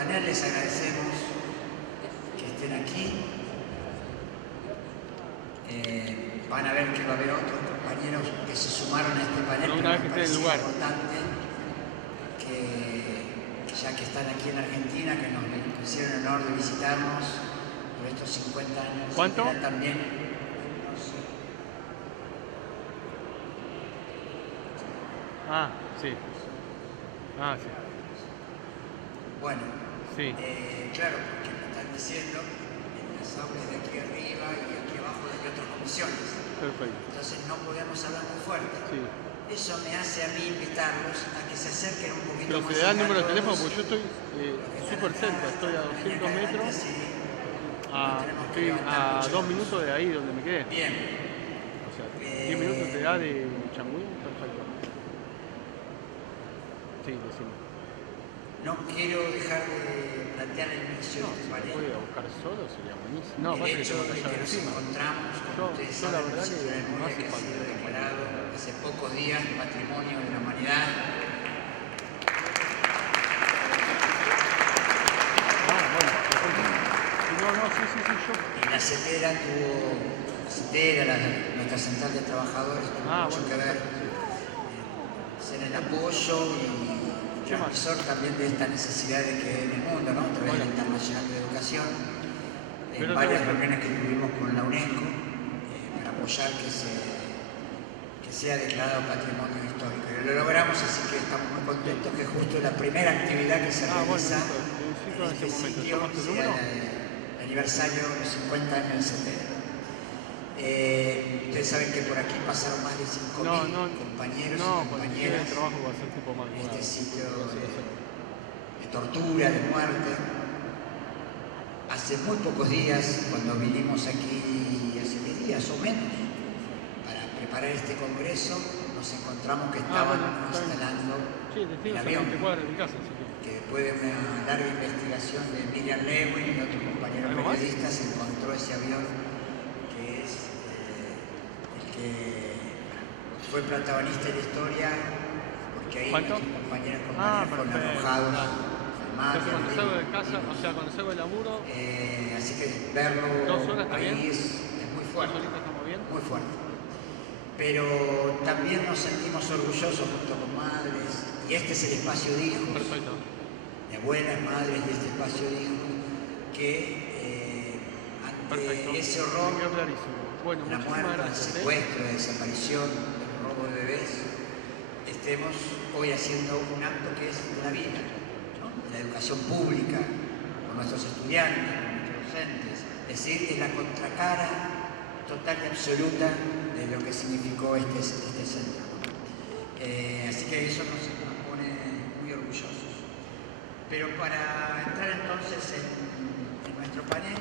panel, les agradecemos que estén aquí. Van a ver que va a haber otros compañeros que se sumaron a este panel, pero una vez que esté en el lugar. Es importante que ya que están aquí en Argentina, que nos hicieron el honor de visitarnos por estos 50 años. ¿Cuánto? También, no sé. Ah, sí. Ah, sí. Bueno, sí. Claro, porque me están diciendo en las aulas de aquí arriba y aquí abajo de otras comisiones. Perfecto. Entonces no podemos hablar muy fuerte. Sí. Eso me hace a mí invitarlos a que se acerquen un poquito pero más. Pero se le da el número de teléfono porque yo estoy súper cerca, estoy a 200 metros. Estoy a 2 minutos de ahí donde me quedé. Bien. O sea, 10 minutos te da de Changüí, perfecto. Sí, decimos. No quiero dejar de plantear el inicio de este panel. Si puede buscar solo sería buenísimo. No, el hecho de que nos encontramos, como ustedes yo la saben, verdad que no hace ha falta. sido declarado hace pocos días Patrimonio de la Humanidad. Y la CETERA nuestra central de trabajadores, tuvo mucho que ver en el apoyo y transmisor también de esta necesidad de que en el mundo, ¿no? A través de la Internacional de Educación, en varias reuniones que tuvimos con la UNESCO, para apoyar que sea declarado Patrimonio Histórico. Y lo logramos, así que estamos muy contentos que justo la primera actividad que se realiza en este sitio sea el aniversario de los 50 años de CETERA. Ustedes saben que por aquí pasaron más de 5.000 compañeros y compañeras. Este sitio de tortura, de muerte. Hace muy pocos días, cuando vinimos aquí, hace 10 días o menos, para preparar este congreso, nos encontramos que estaban instalando el avión, que después de una larga investigación de Miriam Lewin y otro compañero periodista, se encontró ese avión que es el que fue protagonista de la historia, porque ahí nuestros compañeros fueron arrojados al mar. Entonces cuando salgo de casa, o sea, cuando salgo de laburo... así que verlo ahí es muy fuerte, muy fuerte. Pero también nos sentimos orgullosos junto con madres, y este es el espacio de hijos, de abuelas, madres, y este espacio de hijos, que ante ese horror, la muerte, el secuestro, la desaparición, el robo de bebés, estemos hoy haciendo un acto que es de la vida, ¿no? De la educación pública, con nuestros estudiantes, con nuestros docentes, es decir, es la contracara total y absoluta de lo que significó este centro. Así que eso nos pone muy orgullosos. Pero para entrar entonces en nuestro panel,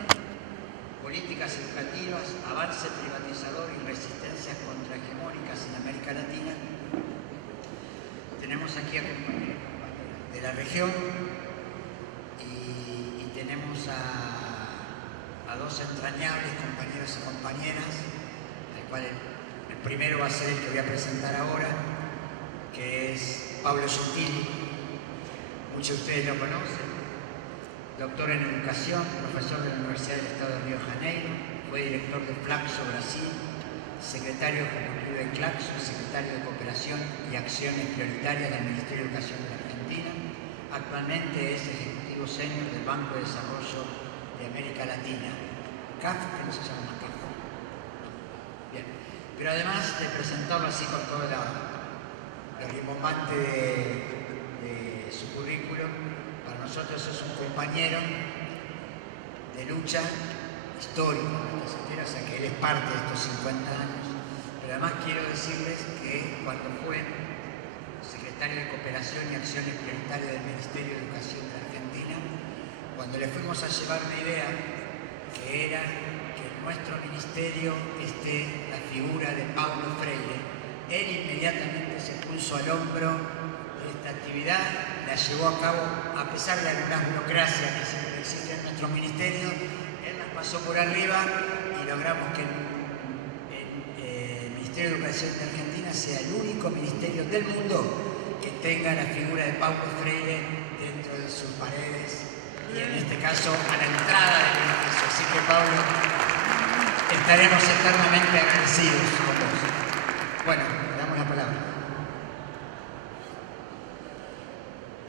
políticas educativas, avance privatizador y resistencias contrahegemónicas en América Latina, tenemos aquí a compañeros de la región y tenemos a dos entrañables compañeros y compañeras, al cual el primero va a ser el que voy a presentar ahora, que es Pablo Gentili. Muchos de ustedes lo conocen, doctor en educación, profesor de la Universidad del Estado de Río de Janeiro, fue director de Flaxo Brasil, secretario ejecutivo de Claxo, secretario de Cooperación y Acciones Prioritarias del Ministerio de Educación de la Argentina. Actualmente es ejecutivo senior del Banco de Desarrollo de América Latina, CAF, que no se llama más CAF. Bien, pero además de presentarlo así con todo lo rimbombante de su currículum, para nosotros es un compañero de lucha histórico de esta CETERA, o sea que él es parte de estos 50 años. Pero además quiero decirles que cuando fue secretario de Cooperación y Acciones Prioritarias del Ministerio de Educación de la Argentina, cuando le fuimos a llevar una idea, que era que en nuestro ministerio esté la figura de Paulo Freire, él inmediatamente se puso al hombro de esta actividad, la llevó a cabo a pesar de algunas burocracias que siempre existen en nuestro ministerio. Él las pasó por arriba y logramos que el Ministerio de Educación de Argentina sea el único ministerio del mundo que tenga la figura de Paulo Freire dentro de sus paredes y en este caso a la entrada del edificio. Así que, Pablo, estaremos eternamente agradecidos con vos. Bueno, le damos la palabra.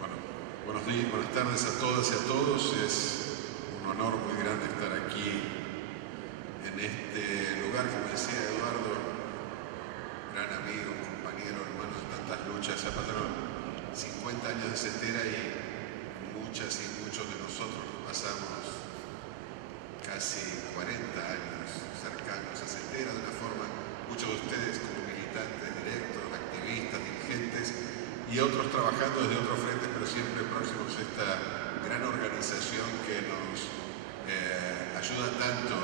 Bueno, buenos días, buenas tardes a todas y a todos. Es un honor muy grande estar aquí en este lugar, como decía Eduardo, gran amigo, compañero, hermano de tantas luchas. Ya pasaron 50 años de Cetera y muchas y muchos de nosotros pasamos casi 40 años cercanos a Cetera de una forma, muchos de ustedes como militantes directos, activistas, dirigentes y otros trabajando desde otros frentes, pero siempre próximos a esta gran organización que nos ayuda tanto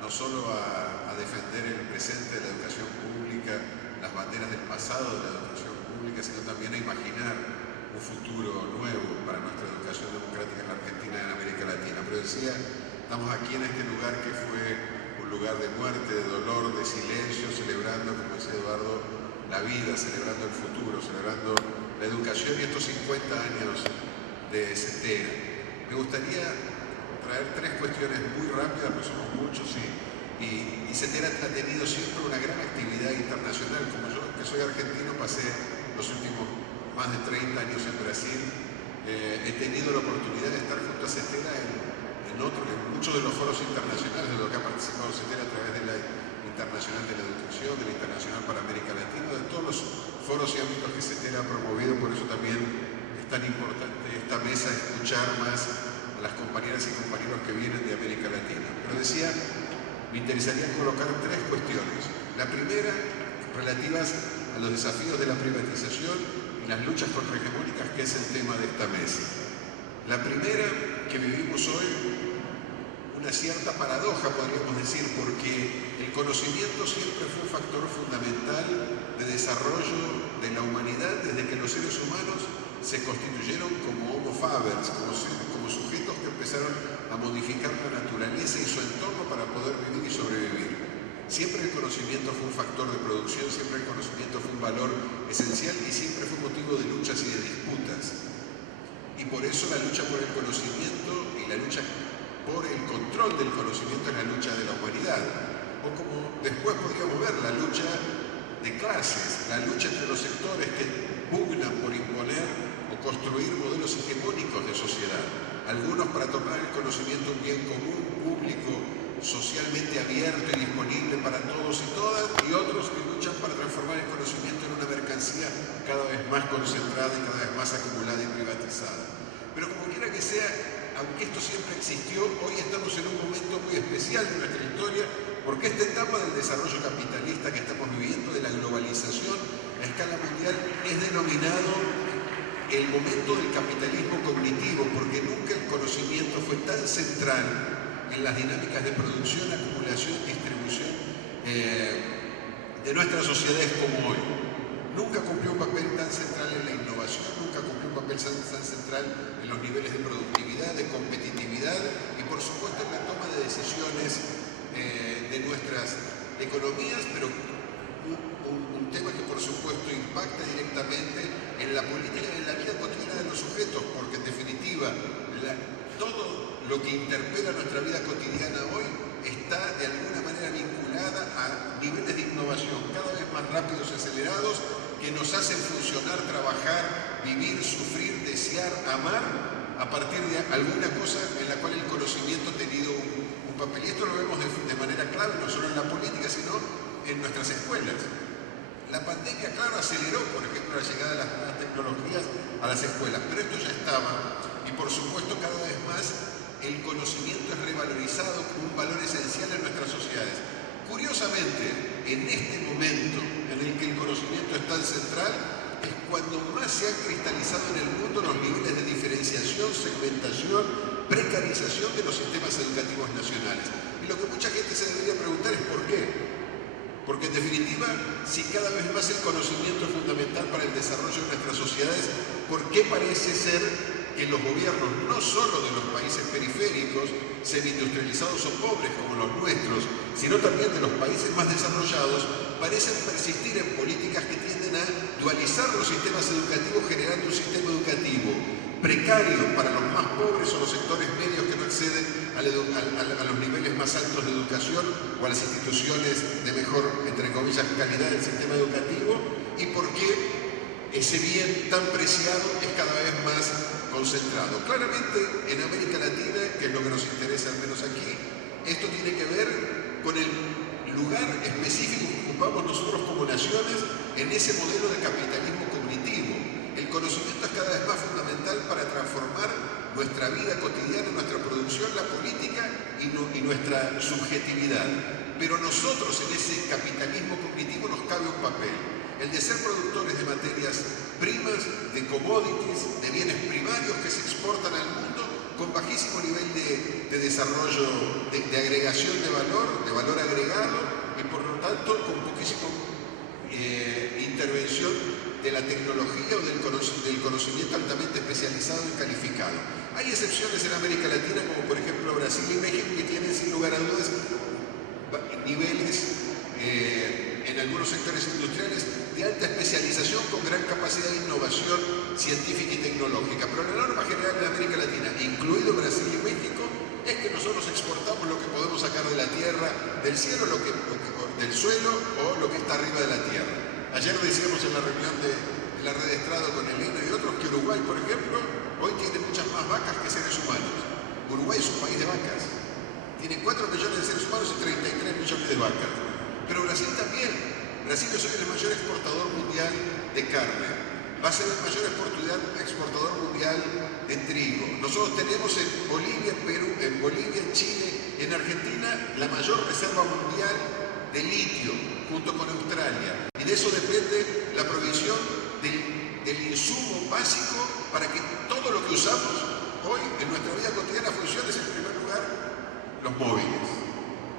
no solo a defender el presente de la educación pública, las banderas del pasado de la educación pública, sino también a imaginar un futuro nuevo para nuestra educación democrática en la Argentina y en América Latina. Pero decía, estamos aquí en este lugar que fue un lugar de muerte, de dolor, de silencio, celebrando, como decía Eduardo, la vida, celebrando el futuro, celebrando la educación y estos 50 años de Cetera. Me gustaría traer tres cuestiones muy rápidas, porque somos muchos y Cetera ha tenido siempre una gran actividad internacional. Como yo, que soy argentino, pasé los últimos más de 30 años en Brasil. He tenido la oportunidad de estar junto a Cetera en muchos de los foros internacionales de los que ha participado Cetera a través de la Internacional de la Educación, de la Internacional para América Latina, de todos los foros y ámbitos que Cetera ha promovido. Por eso también es tan importante esta mesa, escuchar más a las compañeras y compañeros que vienen de América Latina. Pero decía, me interesaría colocar tres cuestiones. La primera, relativas a los desafíos de la privatización y las luchas contrahegemónicas, que es el tema de esta mesa. La primera, que vivimos hoy, una cierta paradoja, podríamos decir, porque el conocimiento siempre fue un factor fundamental de desarrollo de la humanidad desde que los seres humanos se constituyeron como homo faber, como sujetos que empezaron a modificar la naturaleza y su entorno para poder vivir y sobrevivir. Siempre el conocimiento fue un factor de producción, siempre el conocimiento fue un valor esencial y siempre fue motivo de luchas y de disputas. Y por eso la lucha por el conocimiento y la lucha por el control del conocimiento es la lucha de la humanidad. O como después podríamos ver, la lucha de clases, la lucha entre los sectores que pugnan por imponer o construir modelos hegemónicos de sociedad. Algunos para tornar el conocimiento un bien común, público, socialmente abierto y disponible para todos y todas, y otros que luchan para transformar el conocimiento en una mercancía cada vez más concentrada y cada vez más acumulada y privatizada. Pero como quiera que sea, aunque esto siempre existió, hoy estamos en un momento muy especial de nuestra historia, porque esta etapa del desarrollo capitalista que estamos viviendo, de la globalización a escala mundial, es denominado el momento del capitalismo cognitivo, porque nunca el conocimiento fue tan central en las dinámicas de producción, acumulación, distribución de nuestras sociedades como hoy. Nunca cumplió un papel tan central en la innovación, nunca cumplió un papel tan central en los niveles de productividad, de competitividad y por supuesto en la toma de decisiones de nuestras economías, pero un tema que por supuesto impacta directamente en la política y en la vida cotidiana de los sujetos, porque en definitiva todo lo que interpela nuestra vida cotidiana hoy está de alguna manera vinculada a niveles de innovación cada vez más rápidos y acelerados que nos hacen funcionar, trabajar, vivir, sufrir, desear, amar a partir de alguna cosa en la cual el conocimiento ha tenido un papel. Y esto lo vemos de manera clave no solo en la política, sino en nuestras escuelas. La pandemia, claro, aceleró, por ejemplo, la llegada de las nuevas tecnologías a las escuelas, pero esto ya estaba y por supuesto cada vez más el conocimiento es revalorizado como un valor esencial en nuestras sociedades. Curiosamente, en este momento en el que el conocimiento es tan central, es cuando más se han cristalizado en el mundo los niveles de diferenciación, segmentación, precarización de los sistemas educativos nacionales. Y lo que mucha gente se debería preguntar es ¿por qué? Porque en definitiva, si cada vez más el conocimiento es fundamental para el desarrollo de nuestras sociedades, ¿por qué parece ser que los gobiernos, no solo de los países periféricos, semi-industrializados o pobres como los nuestros, sino también de los países más desarrollados, parecen persistir en políticas que tienden a dualizar los sistemas educativos, generando un sistema educativo precario para los más pobres o los sectores medios que no acceden a los niveles más altos de educación o a las instituciones de mejor, entre comillas, calidad del sistema educativo, y por qué ese bien tan preciado es cada vez más concentrado. Claramente en América Latina, que es lo que nos interesa al menos aquí, esto tiene que ver con el lugar específico que ocupamos nosotros como naciones en ese modelo de capitalismo cognitivo. El conocimiento es cada vez más fundamental para transformar nuestra vida cotidiana, nuestra producción, la política y nuestra subjetividad. Pero nosotros en ese capitalismo cognitivo nos cabe un papel, el de ser productores de materias primas, de commodities, de bienes primarios que se exportan al mundo con bajísimo nivel de desarrollo, de agregación de valor agregado, y por lo tanto con poquísima intervención de la tecnología o del conocimiento altamente especializado y calificado. Hay excepciones en América Latina, como por ejemplo Brasil y México, que tienen sin lugar a dudas niveles en algunos sectores industriales de alta especialización con gran capacidad de innovación científica y tecnológica. Pero la norma general de América Latina, incluido Brasil y México, es que nosotros exportamos lo que podemos sacar de la tierra, del cielo, del suelo o lo que está arriba de la tierra. Ayer decíamos en la reunión de la red de Estrado con Elena y otros que Uruguay, por ejemplo, hoy tiene muchas más vacas que seres humanos. Uruguay es un país de vacas. Tiene 4 millones de seres humanos y 33 millones de vacas. Pero Brasil también. Brasil es hoy el mayor exportador mundial de carne. Va a ser el mayor exportador mundial de trigo. Nosotros tenemos en Bolivia, en Perú, en Bolivia, en Chile, en Argentina, la mayor reserva mundial de litio, junto con Australia. Y de eso depende la provisión del insumo básico para que todo lo que usamos hoy en nuestra vida cotidiana funcione. Es en primer lugar los móviles.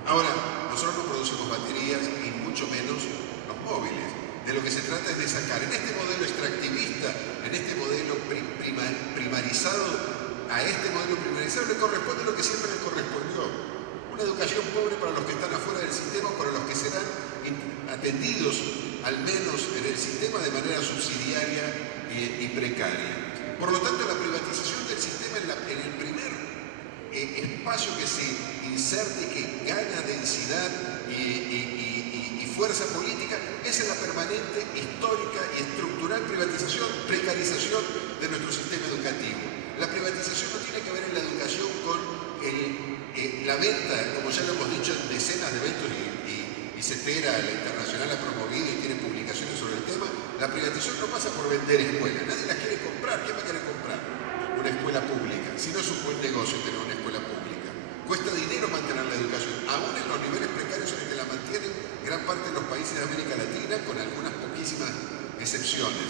Ahora, nosotros no producimos baterías y mucho menos los móviles. De lo que se trata es de sacar en este modelo extractivista, en este modelo primarizado, a este modelo primarizado le corresponde lo que siempre le correspondió: una educación pobre para los que están afuera del sistema, para los que serán atendidos al menos en el sistema de manera subsidiaria y precaria. Por lo tanto, la privatización del sistema en el primer espacio que se inserte y que gana densidad y fuerza política es en la permanente, histórica y estructural privatización, precarización de nuestro sistema educativo. La privatización no tiene que ver en la educación con la venta, como ya lo hemos dicho en decenas de eventos y CETERA, la internacional, ha promovido y tiene publicaciones sobre el tema. La privatización no pasa por vender escuelas, nadie las quiere comprar. ¿Quién va a querer comprar una escuela pública? Si no es un buen negocio tener una escuela pública. Cuesta dinero mantener la educación, aún en los niveles precarios en los que la mantienen gran parte de los países de América Latina, con algunas poquísimas excepciones.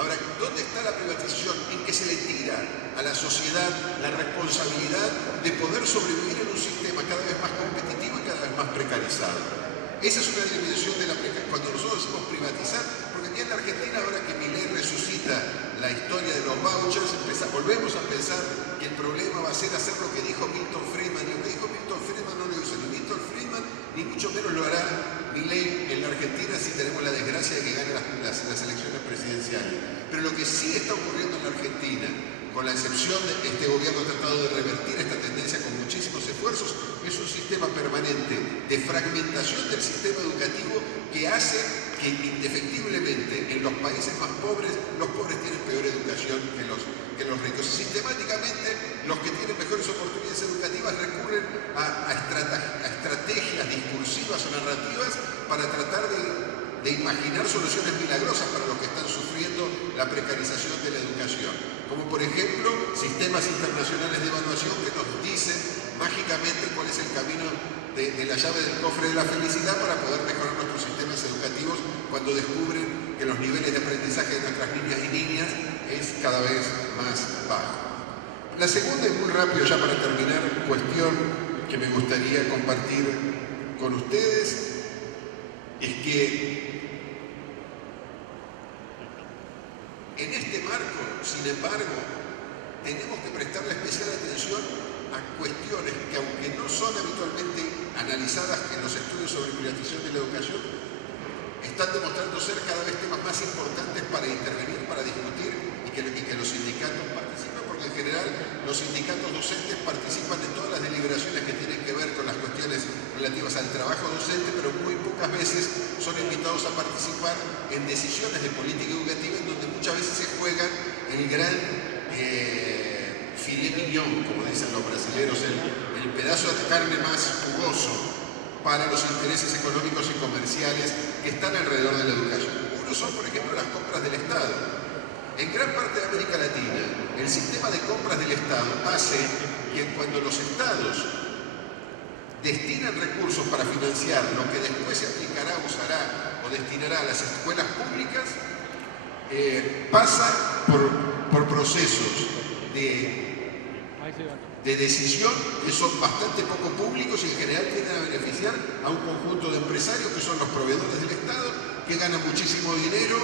Ahora, ¿dónde está la privatización? En que se le tira a la sociedad la responsabilidad de poder sobrevivir en un sistema cada vez más competitivo y cada vez más precarizado. Esa es una dimensión de la precariedad. Cuando nosotros decimos privatizar, porque aquí en la Argentina, ahora que Milei resucita la historia de los vouchers, volvemos a pensar que el problema va a ser hacer lo que dijo Milton Friedman. Y lo que dijo Milton Friedman no lo hizo ni Milton Friedman, ni mucho menos lo hará Milei en la Argentina si tenemos la desgracia de que gane las elecciones presidenciales. Pero lo que sí está ocurriendo en la Argentina, con la excepción de que este gobierno ha tratado de revertir esta tendencia con muchísimos esfuerzos, es un sistema permanente de fragmentación del sistema educativo que hace que indefectiblemente en los países más pobres, los pobres tienen peor educación que los ricos. Y sistemáticamente los que tienen mejores oportunidades educativas recurren a estrategias discursivas o narrativas para tratar de imaginar soluciones milagrosas para los que están sufriendo la precarización de la educación. Como por ejemplo, sistemas internacionales de evaluación que nos dicen mágicamente cuál es el camino de la llave del cofre de la felicidad para poder mejorar nuestros sistemas educativos cuando descubren que los niveles de aprendizaje de nuestras niñas y niñas es cada vez más bajo. La segunda, y muy rápido ya para terminar, cuestión que me gustaría compartir con ustedes es que en este marco, sin embargo, tenemos que prestarle especial atención a cuestiones que, aunque no son habitualmente analizadas en los estudios sobre privatización de la educación, están demostrando ser cada vez temas más importantes para intervenir, para discutir y que los sindicatos participen, porque porque en general los sindicatos docentes participan en todas las deliberaciones que tienen que ver con las cuestiones relativas al trabajo docente, pero muy pocas veces son invitados a participar en decisiones de política educativa en donde muchas veces se juega el gran filet mignon, como dicen los brasileños, el pedazo de carne más jugoso para los intereses económicos y comerciales que están alrededor de la educación. Uno son, por ejemplo, las compras del Estado. En gran parte de América Latina, el sistema de compras del Estado hace que cuando los estados destinan recursos para financiar lo que después se aplicará, usará o destinará a las escuelas públicas, pasa por procesos de decisión que son bastante poco públicos y en general tienden a beneficiar a un conjunto de empresarios que son los proveedores del Estado, que ganan muchísimo dinero,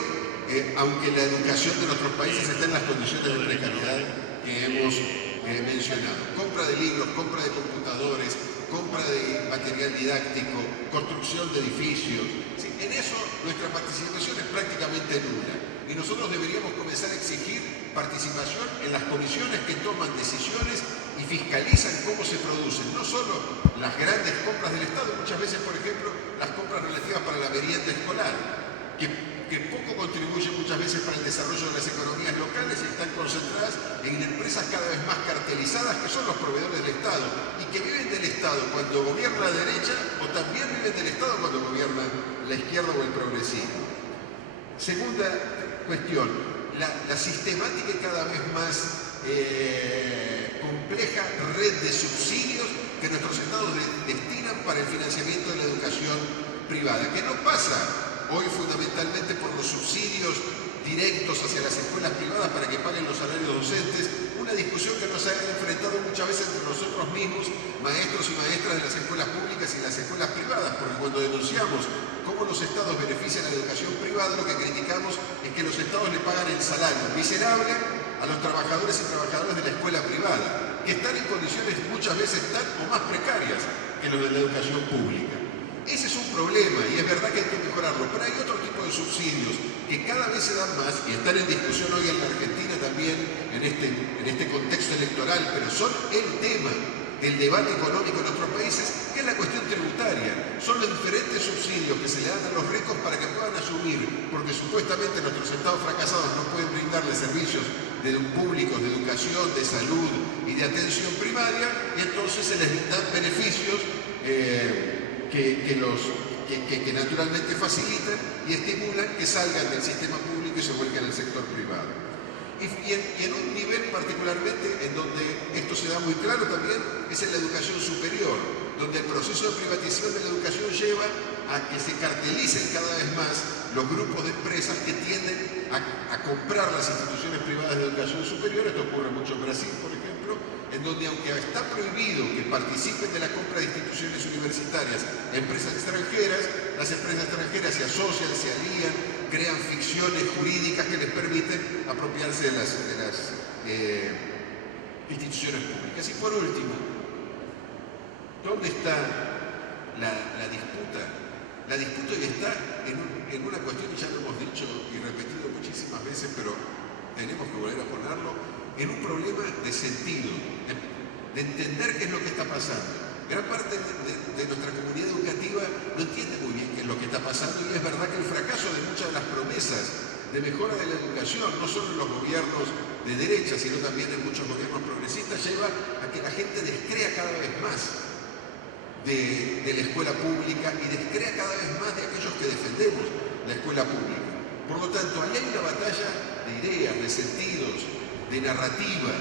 aunque la educación de nuestros países está en las condiciones de precariedad que hemos mencionado. Compra de libros, compra de computadores, compra de material didáctico, construcción de edificios. Sí, en eso nuestra participación es prácticamente nula. Y nosotros deberíamos comenzar a exigir participación en las comisiones que toman decisiones y fiscalizan cómo se producen, no solo las grandes compras del Estado, muchas veces, por ejemplo, las compras relativas para la merienda escolar, que poco contribuyen muchas veces para el desarrollo de las economías locales y están concentradas en empresas cada vez más cartelizadas que son los proveedores del Estado y que viven del Estado cuando gobierna la derecha o también viven del Estado cuando gobierna la izquierda o el progresismo. Segunda cuestión, la sistemática y cada vez más compleja red de subsidios que nuestros estados destinan para el financiamiento de la educación privada, que no pasa hoy fundamentalmente por los subsidios directos hacia las escuelas privadas para que paguen los salarios docentes, una discusión que nos ha enfrentado muchas veces entre nosotros mismos, maestros y maestras de las escuelas públicas y las escuelas privadas, porque cuando denunciamos cómo los estados benefician a la educación privada, lo que criticamos es que los estados le pagan el salario miserable a los trabajadores y trabajadoras de la escuela privada, que están en condiciones muchas veces tan o más precarias que los de la educación pública. Ese es un problema y es verdad que hay que mejorarlo, pero hay otro tipo de subsidios que cada vez se dan más y están en discusión hoy en la Argentina también en este contexto electoral, pero son el tema del debate económico en nuestros países, que es la cuestión tributaria. Son los diferentes subsidios que se le dan a los ricos para que puedan asumir, porque supuestamente nuestros estados fracasados no pueden brindarles servicios públicos de educación, de salud y de atención primaria, y entonces se les dan beneficios que naturalmente facilitan y estimulan que salgan del sistema público y se vuelquen al sector privado. Y en un nivel particularmente en donde esto se da muy claro también es en la educación superior, donde el proceso de privatización de la educación lleva a que se cartelicen cada vez más los grupos de empresas que tienden a comprar las instituciones privadas de educación superior. Esto ocurre mucho en Brasil, por ejemplo, en donde aunque está prohibido que participen de la compra de instituciones universitarias empresas extranjeras, las empresas extranjeras se asocian, se alían, crean ficciones jurídicas que les permiten apropiarse de las instituciones públicas. Y por último, ¿dónde está la disputa? La disputa hoy está en una cuestión, y ya lo hemos dicho y repetido muchísimas veces, pero tenemos que volver a ponerlo, en un problema de sentido, de entender qué es lo que está pasando. Gran parte de nuestra comunidad educativa no entiende muy bien qué es lo que está pasando, y es verdad que el fracaso de muchas de las promesas de mejora de la educación, no solo en los gobiernos de derecha, sino también en muchos gobiernos progresistas, lleva a que la gente descrea cada vez más de la escuela pública y descrea cada vez más de aquellos que defendemos la escuela pública. Por lo tanto, ahí hay una batalla de ideas, de sentidos, de narrativa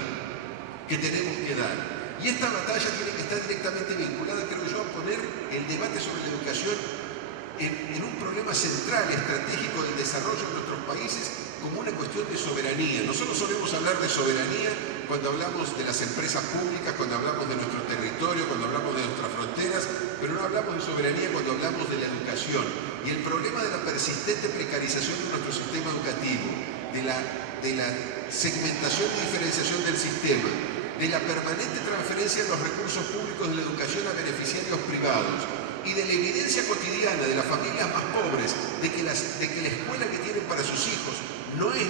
que tenemos que dar. Y esta batalla tiene que estar directamente vinculada, creo yo, a poner el debate sobre la educación en un problema central, estratégico del desarrollo de nuestros países, como una cuestión de soberanía. Nosotros solemos hablar de soberanía cuando hablamos de las empresas públicas, cuando hablamos de nuestro territorio, cuando hablamos de nuestras fronteras, pero no hablamos de soberanía cuando hablamos de la educación. Y el problema de la persistente precarización de nuestro sistema educativo, de la segmentación y diferenciación del sistema, de la permanente transferencia de los recursos públicos de la educación a beneficiarios privados, y de la evidencia cotidiana de las familias más pobres de que la escuela que tienen para sus hijos no es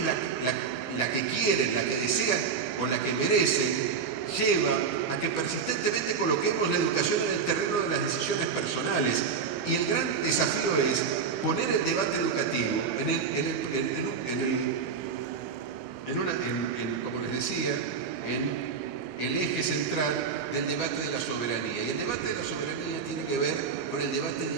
la que quieren, la que desean o la que merecen, lleva a que persistentemente coloquemos la educación en el terreno de las decisiones personales. Y el gran desafío es poner el debate educativo como les decía, en el eje central del debate de la soberanía. Y el debate de la soberanía tiene que ver con el debate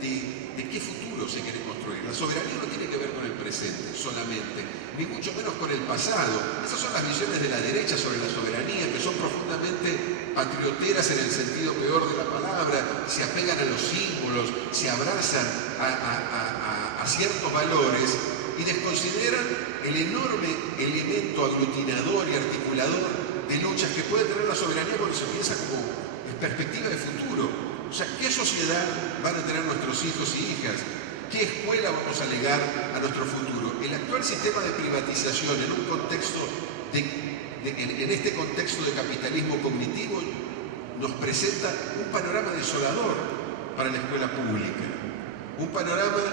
de qué futuro se quiere construir. La soberanía no tiene que ver con el presente solamente, ni mucho menos con el pasado. Esas son las visiones de la derecha sobre la soberanía, que son profundamente patrioteras en el sentido peor de la palabra, se apegan a los símbolos, se abrazan a ciertos valores y desconsideran el enorme elemento aglutinador y articulador de luchas que puede tener la soberanía cuando se piensa como perspectiva de futuro. O sea, ¿qué sociedad van a tener nuestros hijos y hijas? ¿Qué escuela vamos a legar a nuestro futuro? El actual sistema de privatización en un contexto en este contexto de capitalismo cognitivo nos presenta un panorama desolador para la escuela pública, un panorama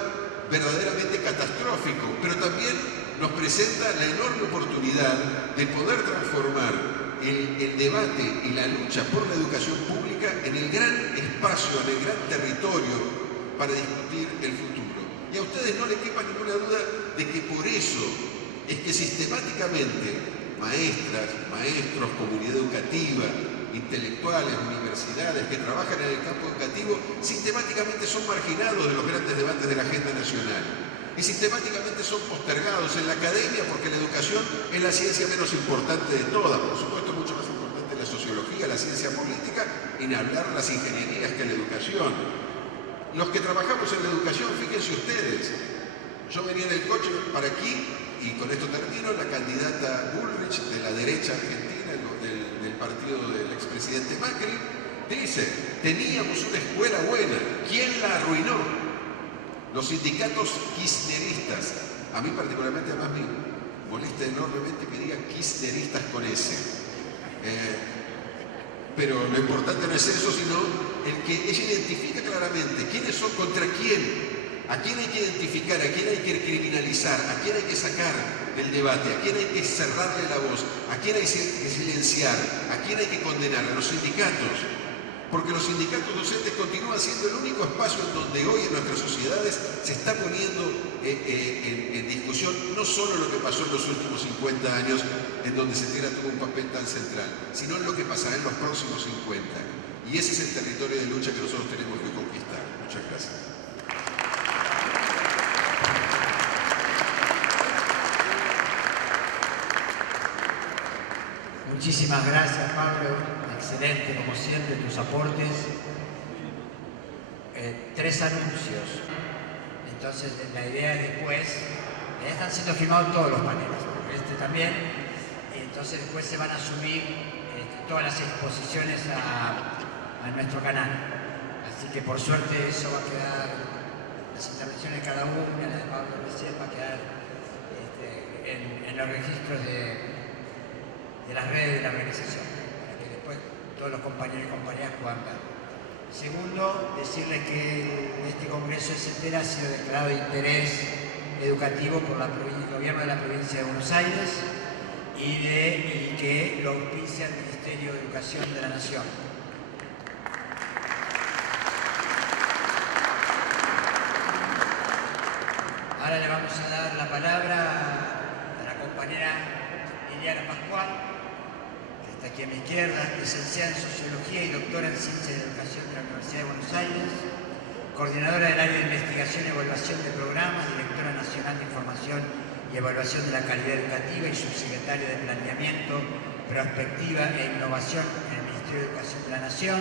verdaderamente catastrófico, pero también nos presenta la enorme oportunidad de poder transformar el debate y la lucha por la educación pública en el gran espacio, en el gran territorio para discutir el futuro. Y a ustedes no les quepa ninguna duda de que por eso es que sistemáticamente maestras, maestros, comunidad educativa, intelectuales, universidades que trabajan en el campo educativo sistemáticamente son marginados de los grandes debates de la agenda nacional y sistemáticamente son postergados en la academia porque la educación es la ciencia menos importante de todas, por supuesto mucho más importante la sociología, la ciencia política, y ni hablar las ingenierías que la educación. Los que trabajamos en la educación, fíjense ustedes, yo venía en el coche para aquí y con esto termino, la candidata Bullrich de la derecha argentina, del partido del expresidente Macri, dice, teníamos una escuela buena, ¿quién la arruinó? Los sindicatos kirchneristas. A mí particularmente, además me molesta enormemente que digan kirchneristas con S. Pero lo importante no es eso, sino el que ella identifica claramente quiénes son contra quién. ¿A quién hay que identificar? ¿A quién hay que criminalizar? ¿A quién hay que sacar del debate? ¿A quién hay que cerrarle la voz? ¿A quién hay que silenciar? ¿A quién hay que condenar? A los sindicatos. Porque los sindicatos docentes continúan siendo el único espacio en donde hoy en nuestras sociedades se está poniendo en discusión no solo lo que pasó en los últimos 50 años, en donde Cetera tuvo un papel tan central, sino en lo que pasará en los próximos 50. Y ese es el territorio de lucha que nosotros tenemos que conquistar. Muchas gracias. Muchísimas gracias, Pablo. Excelente, como siempre, tus aportes. 3 anuncios. Entonces, la idea es después, ya están siendo filmados todos los paneles, este también. Entonces, después se van a subir todas las exposiciones a nuestro canal. Así que, por suerte, eso va a quedar, las intervenciones de cada una, la de Pablo recién, va a quedar en los registros de las redes de la organización, para que después todos los compañeros y compañeras puedan ver. Segundo, decirles que este congreso de Cetera ha sido declarado de interés educativo por el gobierno de la provincia de Buenos Aires y que lo auspicia el Ministerio de Educación de la Nación. Ahora le vamos a dar la palabra a la compañera Liliana Pascual, que está aquí a mi izquierda, licenciada en Sociología y doctora en Ciencias de Educación de la Universidad de Buenos Aires, coordinadora del área de investigación y evaluación de programas, directora nacional de información y evaluación de la calidad educativa y subsecretaria de Planeamiento, Prospectiva e Innovación en el Ministerio de Educación de la Nación.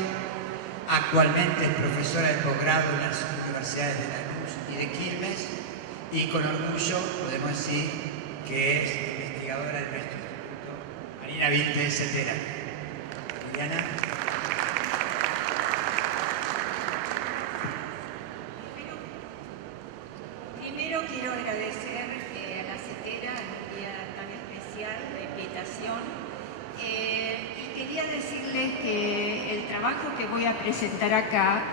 Actualmente es profesora de posgrado en las universidades de Lanús y de Quilmes, y con orgullo podemos decir que es investigadora del nuestro instituto Marina Vilte de Cetera. Liliana. Primero quiero agradecer a la Cetera en un día tan especial de invitación y quería decirles que el trabajo que voy a presentar acá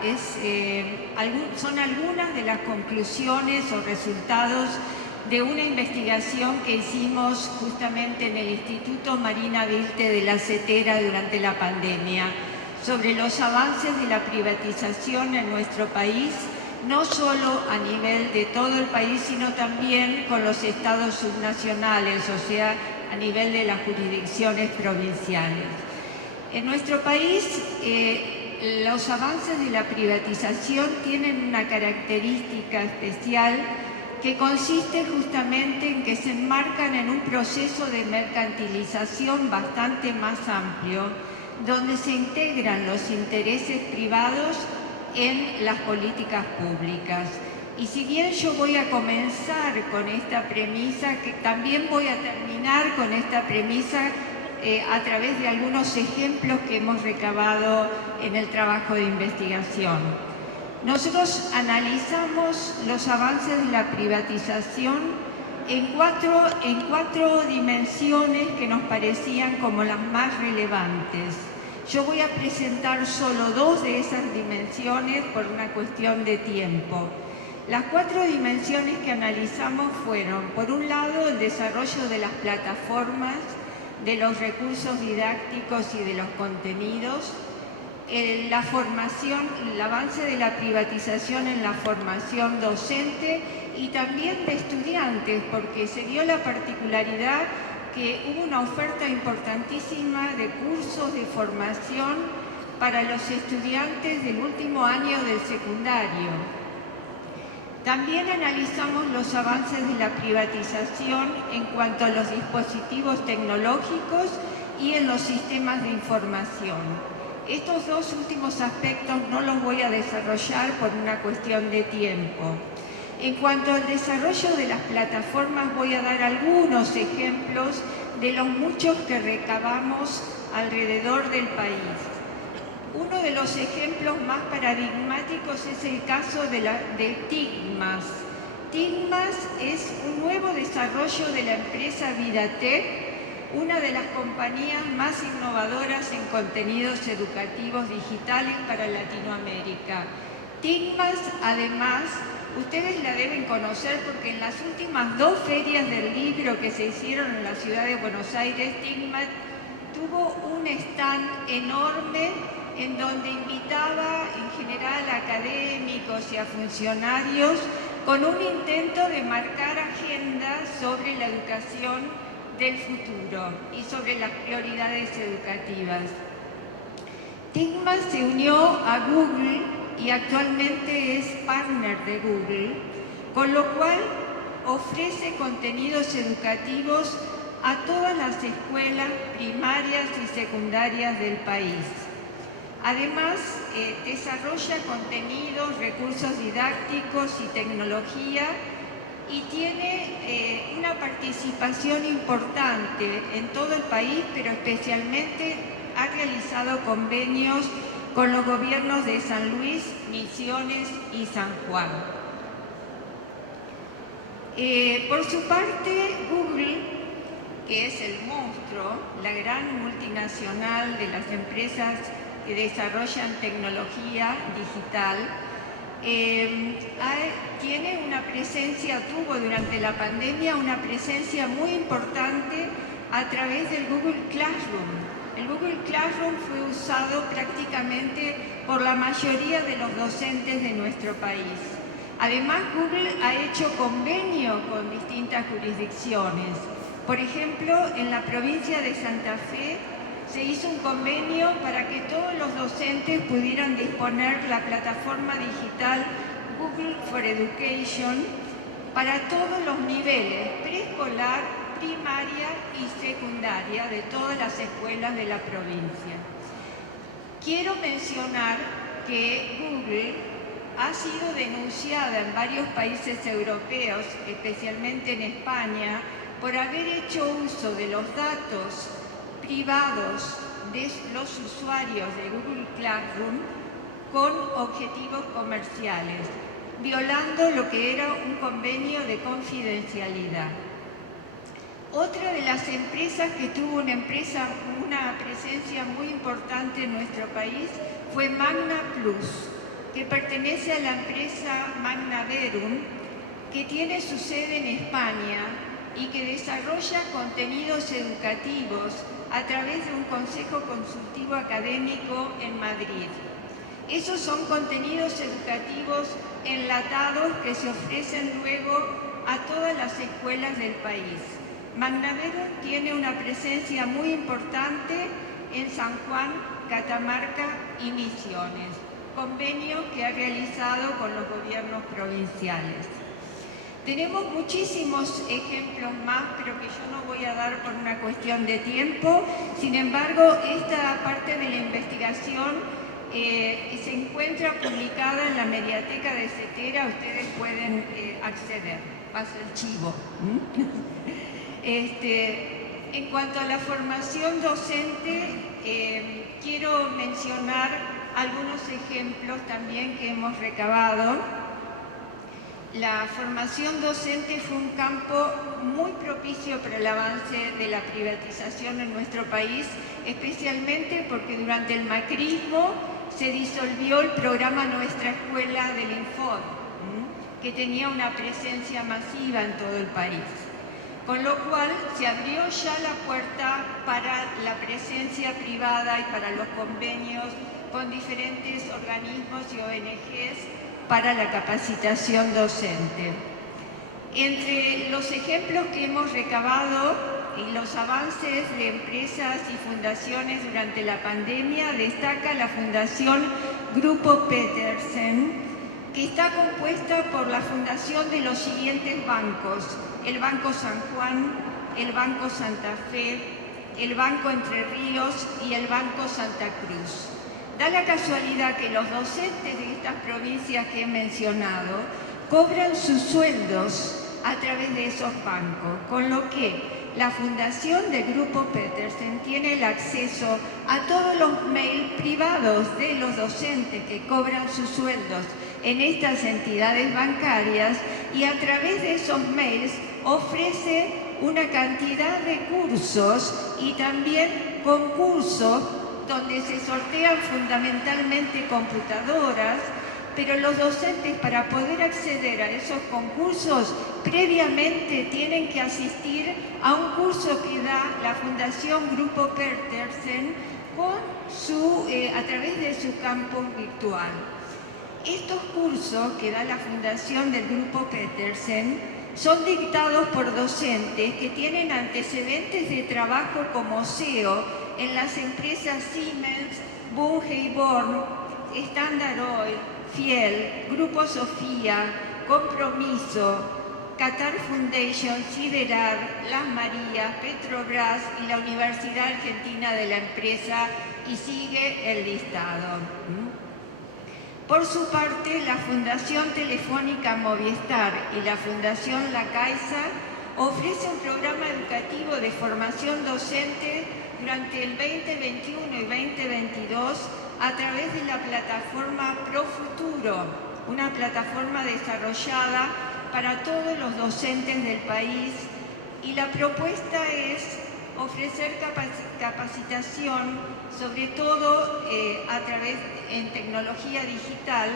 son algunas de las conclusiones o resultados de una investigación que hicimos justamente en el Instituto Marina Vilte de La Cetera durante la pandemia, sobre los avances de la privatización en nuestro país, no solo a nivel de todo el país, sino también con los estados subnacionales, o sea, a nivel de las jurisdicciones provinciales. En nuestro país, los avances de la privatización tienen una característica especial que consiste justamente en que se enmarcan en un proceso de mercantilización bastante más amplio, donde se integran los intereses privados en las políticas públicas. Y si bien yo voy a comenzar con esta premisa, que también voy a terminar con esta premisa a través de algunos ejemplos que hemos recabado en el trabajo de investigación. Nosotros analizamos los avances de la privatización en cuatro dimensiones que nos parecían como las más relevantes. Yo voy a presentar solo dos de esas dimensiones por una cuestión de tiempo. Las cuatro dimensiones que analizamos fueron, por un lado, el desarrollo de las plataformas, de los recursos didácticos y de los contenidos, la formación, el avance de la privatización en la formación docente y también de estudiantes, porque se dio la particularidad que hubo una oferta importantísima de cursos de formación para los estudiantes del último año del secundario. También analizamos los avances de la privatización en cuanto a los dispositivos tecnológicos y en los sistemas de información. Estos dos últimos aspectos no los voy a desarrollar por una cuestión de tiempo. En cuanto al desarrollo de las plataformas, voy a dar algunos ejemplos de los muchos que recabamos alrededor del país. Uno de los ejemplos más paradigmáticos es el caso de Tigmas. Tigmas es un nuevo desarrollo de la empresa Vidatech, una de las compañías más innovadoras en contenidos educativos digitales para Latinoamérica. Tigmas, además, ustedes la deben conocer porque en las últimas dos ferias del libro que se hicieron en la ciudad de Buenos Aires, Tigmas tuvo un stand enorme en donde invitaba en general a académicos y a funcionarios con un intento de marcar agenda sobre la educación del futuro y sobre las prioridades educativas. Tigmas se unió a Google y actualmente es partner de Google, con lo cual ofrece contenidos educativos a todas las escuelas primarias y secundarias del país. Además, desarrolla contenidos, recursos didácticos y tecnología y tiene una participación importante en todo el país, pero especialmente ha realizado convenios con los gobiernos de San Luis, Misiones y San Juan. Por su parte, Google, que es el monstruo, la gran multinacional de las empresas que desarrollan tecnología digital, tiene una presencia, tuvo durante la pandemia una presencia muy importante a través del Google Classroom. El Google Classroom fue usado prácticamente por la mayoría de los docentes de nuestro país. Además, Google ha hecho convenio con distintas jurisdicciones. Por ejemplo, en la provincia de Santa Fe se hizo un convenio para que todos los docentes pudieran disponer la plataforma digital Google for Education para todos los niveles, preescolar, primaria y secundaria de todas las escuelas de la provincia. Quiero mencionar que Google ha sido denunciada en varios países europeos, especialmente en España, por haber hecho uso de los datos privados de los usuarios de Google Classroom con objetivos comerciales, violando lo que era un convenio de confidencialidad. Otra de las empresas que tuvo una presencia muy importante en nuestro país fue Magna Plus, que pertenece a la empresa Magna Verum, que tiene su sede en España y que desarrolla contenidos educativos a través de un consejo consultivo académico en Madrid. Esos son contenidos educativos enlatados que se ofrecen luego a todas las escuelas del país. Magnaverum tiene una presencia muy importante en San Juan, Catamarca y Misiones, convenios que ha realizado con los gobiernos provinciales. Tenemos muchísimos ejemplos más, pero que yo no voy a dar por una cuestión de tiempo. Sin embargo, esta parte de la investigación se encuentra publicada en la Mediateca de CETERA, ustedes pueden acceder. Paso el chivo. En cuanto a la formación docente, quiero mencionar algunos ejemplos también que hemos recabado. La formación docente fue un campo muy propicio para el avance de la privatización en nuestro país, especialmente porque durante el macrismo se disolvió el programa Nuestra Escuela del Infod, que tenía una presencia masiva en todo el país. Con lo cual se abrió ya la puerta para la presencia privada y para los convenios con diferentes organismos y ONGs para la capacitación docente. Entre los ejemplos que hemos recabado y los avances de empresas y fundaciones durante la pandemia, destaca la Fundación Grupo Petersen, que está compuesta por la fundación de los siguientes bancos: el Banco San Juan, el Banco Santa Fe, el Banco Entre Ríos y el Banco Santa Cruz. Da la casualidad que los docentes de estas provincias que he mencionado cobran sus sueldos a través de esos bancos, con lo que la fundación del Grupo Petersen tiene el acceso a todos los mails privados de los docentes que cobran sus sueldos en estas entidades bancarias, y a través de esos mails ofrece una cantidad de cursos y también concursos donde se sortean fundamentalmente computadoras, pero los docentes, para poder acceder a esos concursos, previamente tienen que asistir a un curso que da la Fundación Grupo Petersen a través de su campus virtual. Estos cursos que da la Fundación del Grupo Petersen son dictados por docentes que tienen antecedentes de trabajo como CEO en las empresas Siemens, Bunge y Born, Standard Oil, Fiel, Grupo Sofía, Compromiso, Qatar Foundation, Siderar, Las Marías, Petrobras y la Universidad Argentina de la Empresa, y sigue el listado. Por su parte, la Fundación Telefónica Movistar y la Fundación La Caixa ofrece un programa educativo de formación docente durante el 2021 y 2022 a través de la plataforma ProFuturo, una plataforma desarrollada para todos los docentes del país, y la propuesta es ofrecer capacitación, sobre todo en tecnología digital,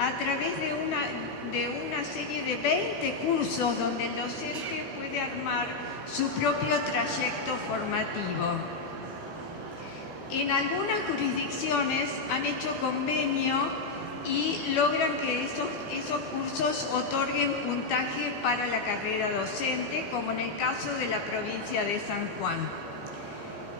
a través de una serie de 20 cursos donde el docente puede armar su propio trayecto formativo. En algunas jurisdicciones han hecho convenio y logran que esos cursos otorguen puntaje para la carrera docente, como en el caso de la provincia de San Juan.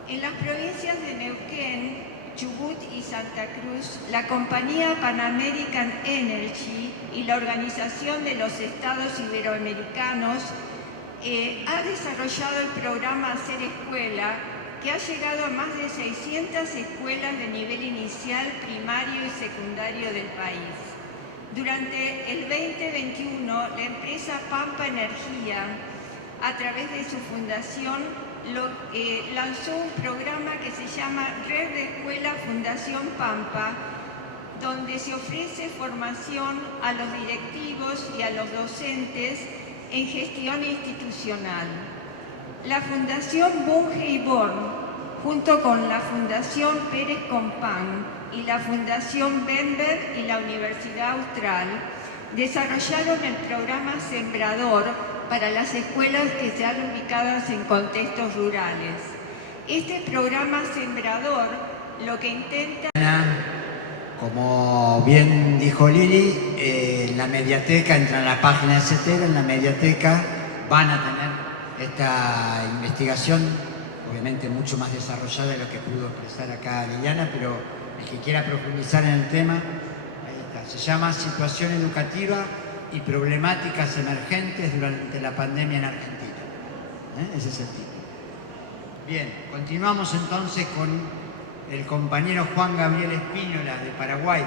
En las provincias de Neuquén, Chubut y Santa Cruz, la compañía Pan American Energy y la Organización de los Estados Iberoamericanos ha desarrollado el programa Hacer Escuela, que ha llegado a más de 600 escuelas de nivel inicial, primario y secundario del país. Durante el 2021, la empresa Pampa Energía, a través de su fundación, lanzó un programa que se llama Red de Escuela Fundación Pampa, donde se ofrece formación a los directivos y a los docentes en gestión institucional. La Fundación Bunge y Born, junto con la Fundación Pérez Compán y la Fundación Bember y la Universidad Austral, desarrollaron el programa Sembrador para las escuelas que sean ubicadas en contextos rurales. Este programa Sembrador lo que intenta... Como bien dijo Lili, en la mediateca, entran a la página de CETERA, en la mediateca van a tener esta investigación, obviamente mucho más desarrollada de lo que pudo expresar acá Liliana, pero el que quiera profundizar en el tema, ahí está. Se llama Situación educativa y problemáticas emergentes durante la pandemia en Argentina. Ese es el título. Bien, continuamos entonces con el compañero Juan Gabriel Espínola de Paraguay,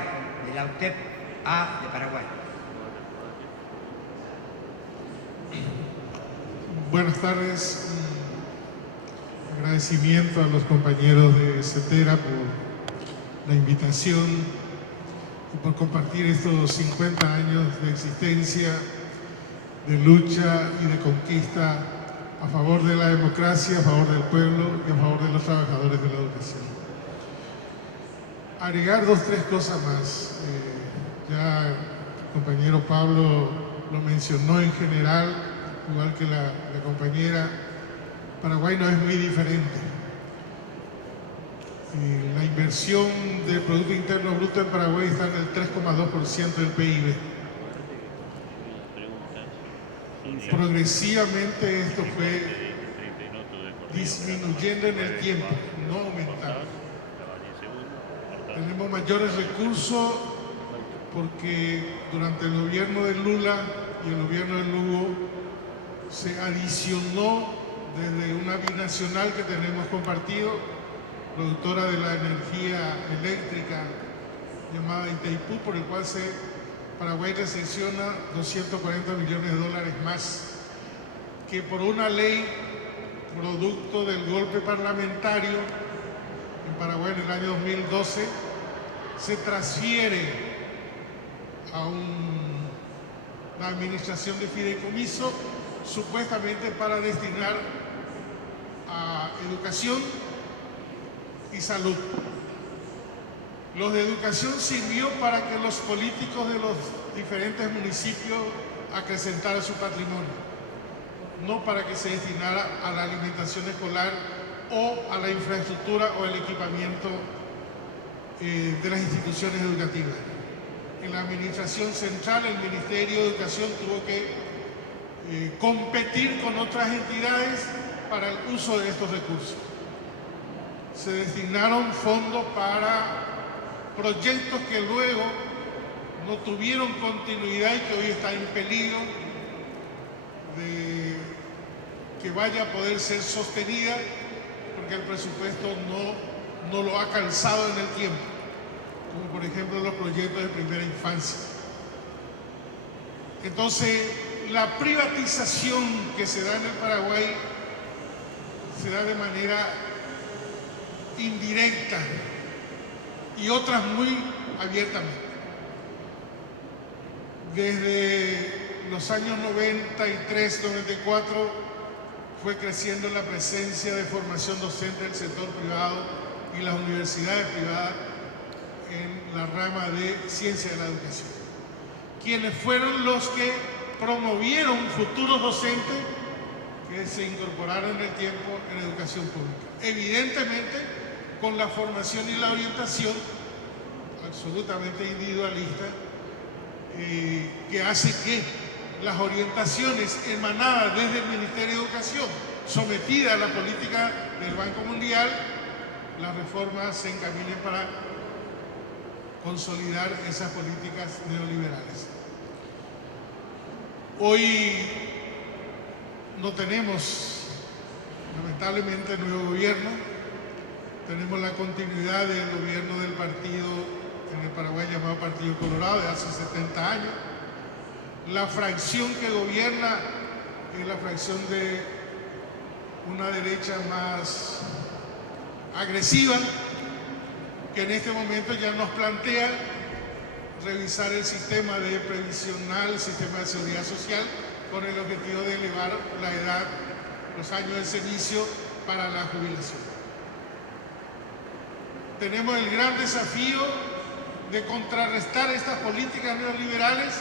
de la UTEP A de Paraguay. Buenas tardes. Agradecimiento a los compañeros de CETERA por la invitación y por compartir estos 50 años de existencia, de lucha y de conquista a favor de la democracia, a favor del pueblo y a favor de los trabajadores de la educación. Agregar 2 o 3 cosas más. Ya el compañero Pablo lo mencionó en general, igual que la compañera. Paraguay no es muy diferente. La inversión del Producto Interno Bruto en Paraguay está en el 3,2% del PIB. Progresivamente esto fue disminuyendo en el tiempo, no aumentando. Tenemos mayores recursos porque durante el gobierno de Lula y el gobierno de Lugo se adicionó desde una binacional que tenemos compartido, productora de la energía eléctrica llamada Itaipú, por el cual Paraguay recepciona $240 millones más, que por una ley producto del golpe parlamentario en Paraguay en el año 2012 se transfiere a una administración de fideicomiso supuestamente para destinar a educación y salud. Los de educación sirvió para que los políticos de los diferentes municipios acrecentaran su patrimonio, no para que se destinara a la alimentación escolar o a la infraestructura o el equipamiento de las instituciones educativas. En la administración central, el Ministerio de Educación tuvo que competir con otras entidades para el uso de estos recursos. Se destinaron fondos para proyectos que luego no tuvieron continuidad y que hoy está en peligro de que vaya a poder ser sostenida porque el presupuesto no lo ha calzado en el tiempo, como por ejemplo los proyectos de primera infancia. Entonces, la privatización que se da en el Paraguay se da de manera indirecta y otras muy abiertamente. Desde los años 93, 94 fue creciendo la presencia de formación docente del sector privado y las universidades privadas en la rama de ciencia de la educación, quienes fueron los que promovieron futuros docentes que se incorporaron en el tiempo en educación pública. Evidentemente, con la formación y la orientación absolutamente individualista, que hace que las orientaciones emanadas desde el Ministerio de Educación, sometidas a la política del Banco Mundial, las reformas se encaminen para consolidar esas políticas neoliberales. Hoy no tenemos, lamentablemente, nuevo gobierno. Tenemos la continuidad del gobierno del partido en el Paraguay llamado Partido Colorado de hace 70 años. La fracción que gobierna es la fracción de una derecha más agresiva, que en este momento ya nos plantea revisar el sistema de previsional, el sistema de seguridad social, con el objetivo de elevar la edad, los años de servicio para la jubilación. Tenemos el gran desafío de contrarrestar estas políticas neoliberales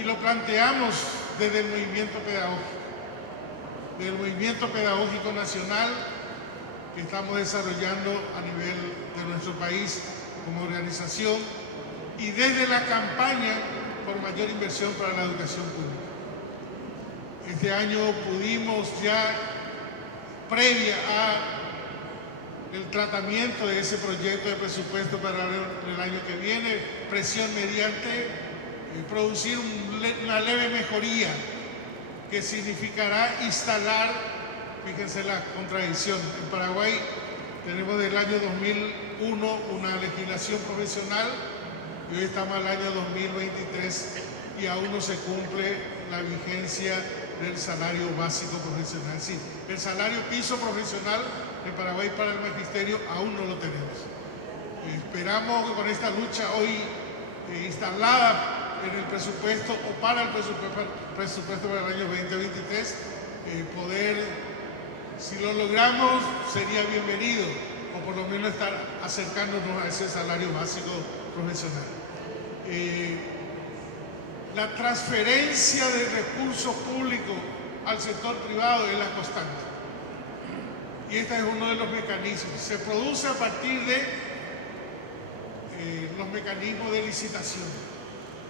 y lo planteamos desde el movimiento pedagógico nacional que estamos desarrollando a nivel de nuestro país como organización y desde la campaña por mayor inversión para la educación pública. Este año pudimos ya, previa al tratamiento de ese proyecto de presupuesto para el año que viene, presión mediante producir una leve mejoría que significará instalar, fíjense la contradicción, en Paraguay tenemos del año 2001 una legislación profesional y hoy estamos al año 2023 y aún no se cumple la vigencia del salario básico profesional. Sí, el salario piso profesional en Paraguay para el magisterio aún no lo tenemos. Esperamos que con esta lucha hoy instalada en el presupuesto o para el presupuesto para el año 2023, poder, si lo logramos, sería bienvenido, o por lo menos estar acercándonos a ese salario básico profesional. La transferencia de recursos públicos al sector privado es la constante. Y este es uno de los mecanismos. Se produce a partir de los mecanismos de licitación.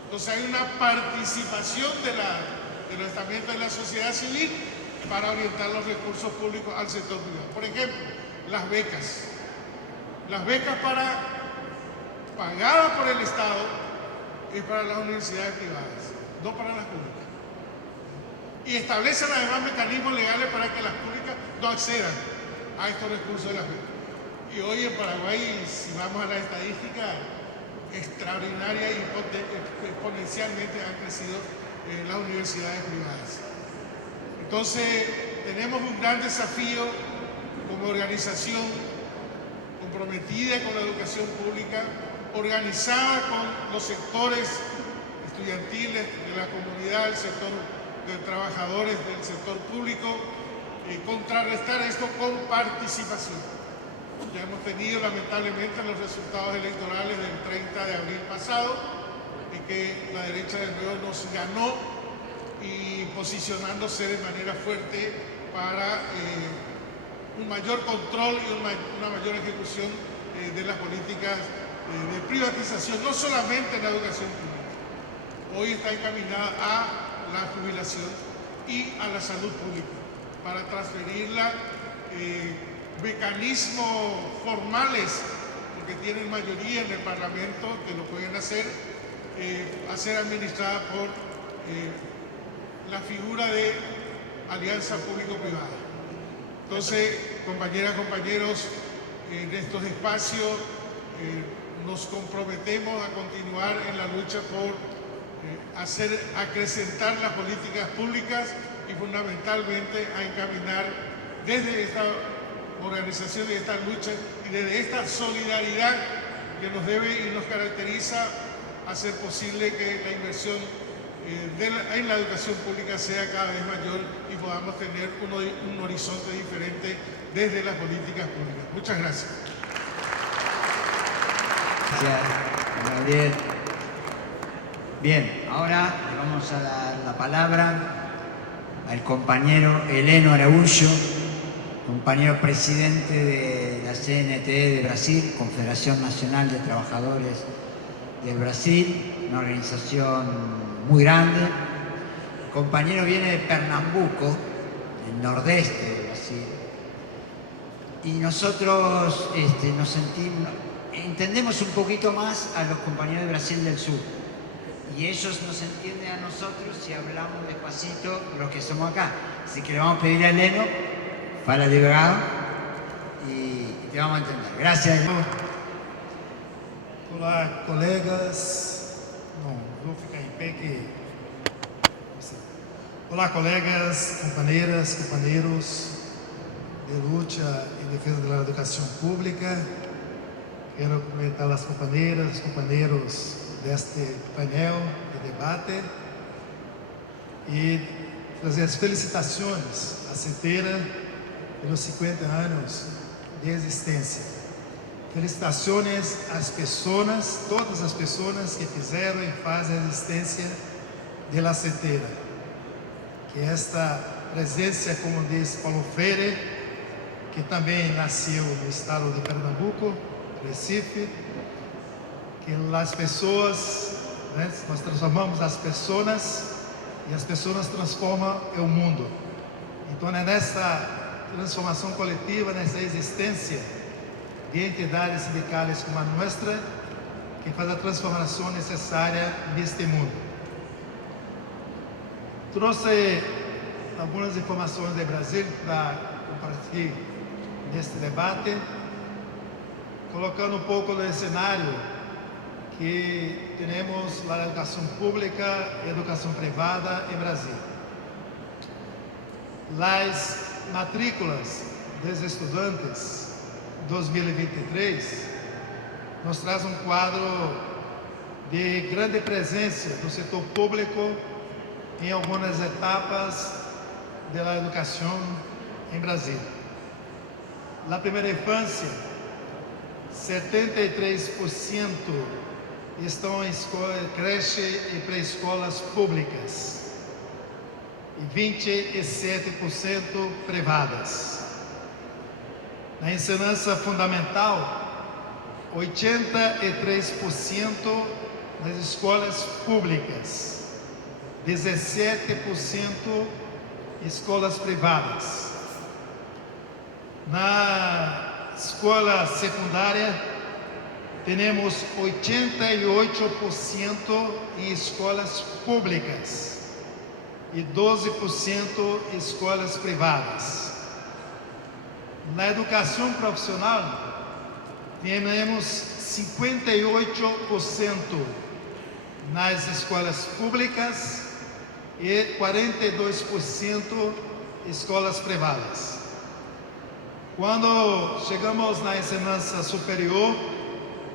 Entonces hay una participación del estamento de la sociedad civil para orientar los recursos públicos al sector privado. Por ejemplo, las becas. Las becas pagadas por el Estado es para las universidades privadas, no para las públicas. Y establecen además mecanismos legales para que las públicas no accedan a estos recursos de las becas. Y hoy en Paraguay, si vamos a la estadística, extraordinaria y exponencialmente han crecido las universidades privadas. Entonces, tenemos un gran desafío como organización comprometida con la educación pública, organizada con los sectores estudiantiles de la comunidad, el sector de trabajadores del sector público, contrarrestar esto con participación. Ya hemos tenido lamentablemente los resultados electorales del 30 de abril pasado, en que la derecha de nuevo nos ganó y posicionándose de manera fuerte para un mayor control y una mayor ejecución de las políticas de privatización, no solamente en la educación pública. Hoy está encaminada a la jubilación y a la salud pública para transferirla mecanismos formales, porque tienen mayoría en el Parlamento que lo pueden hacer, a ser administrada por la figura de alianza público-privada. Entonces, compañeras, compañeros, en estos espacios nos comprometemos a continuar en la lucha por acrecentar las políticas públicas y fundamentalmente a encaminar desde esta organización y esta lucha y desde esta solidaridad que nos debe y nos caracteriza hacer posible que la inversión en la educación pública sea cada vez mayor y podamos tener un horizonte diferente desde las políticas públicas. Muchas gracias. Gracias, Gabriel. Bien, ahora le vamos a dar la palabra al compañero Heleno Araújo, compañero presidente de la CNTE de Brasil, Confederación Nacional de Trabajadores del Brasil, una organización muy grande. El compañero viene de Pernambuco, del nordeste de Brasil, y nosotros nos sentimos, entendemos un poquito más a los compañeros de Brasil del Sur, y ellos nos entienden a nosotros si hablamos despacito los que somos acá. Así que le vamos a pedir a Heleno, fala devagar, y te vamos a entender. Gracias, Heleno. Olá, colegas. Não, vou ficar em pé que... Olá, colegas, companheiras, companheiros de luta em defesa da educação pública. Quero cumprimentar as companheiras, os companheiros deste painel de debate e fazer as felicitações à CETERA pelos 50 anos de existência. Felicitações às pessoas, todas as pessoas que fizeram e fazem a existência de La Ceteira, que esta presença, como diz Paulo Freire, que também nasceu no estado de Pernambuco, Recife, que as pessoas, né, nós transformamos as pessoas e as pessoas transformam o mundo. Então é nessa transformação coletiva, nessa existência de entidades sindicais como a nossa, que faz a transformação necessária neste mundo. Trouxe algumas informações do Brasil para compartilhar neste debate, colocando um pouco no cenário que temos a educação pública e a educação privada em Brasil. As matrículas dos estudantes 2023 nos traz um quadro de grande presença do setor público em algumas etapas da educação em Brasil. Na primeira infância, 73% estão em creche e pré-escolas públicas e 27% privadas. Na ensinança fundamental, 83% nas escolas públicas, 17% escolas privadas. Na escola secundária, temos 88% em escolas públicas e 12% em escolas privadas. Na educação profissional, temos 58% nas escolas públicas e 42% escolas privadas. Quando chegamos na ensinança superior,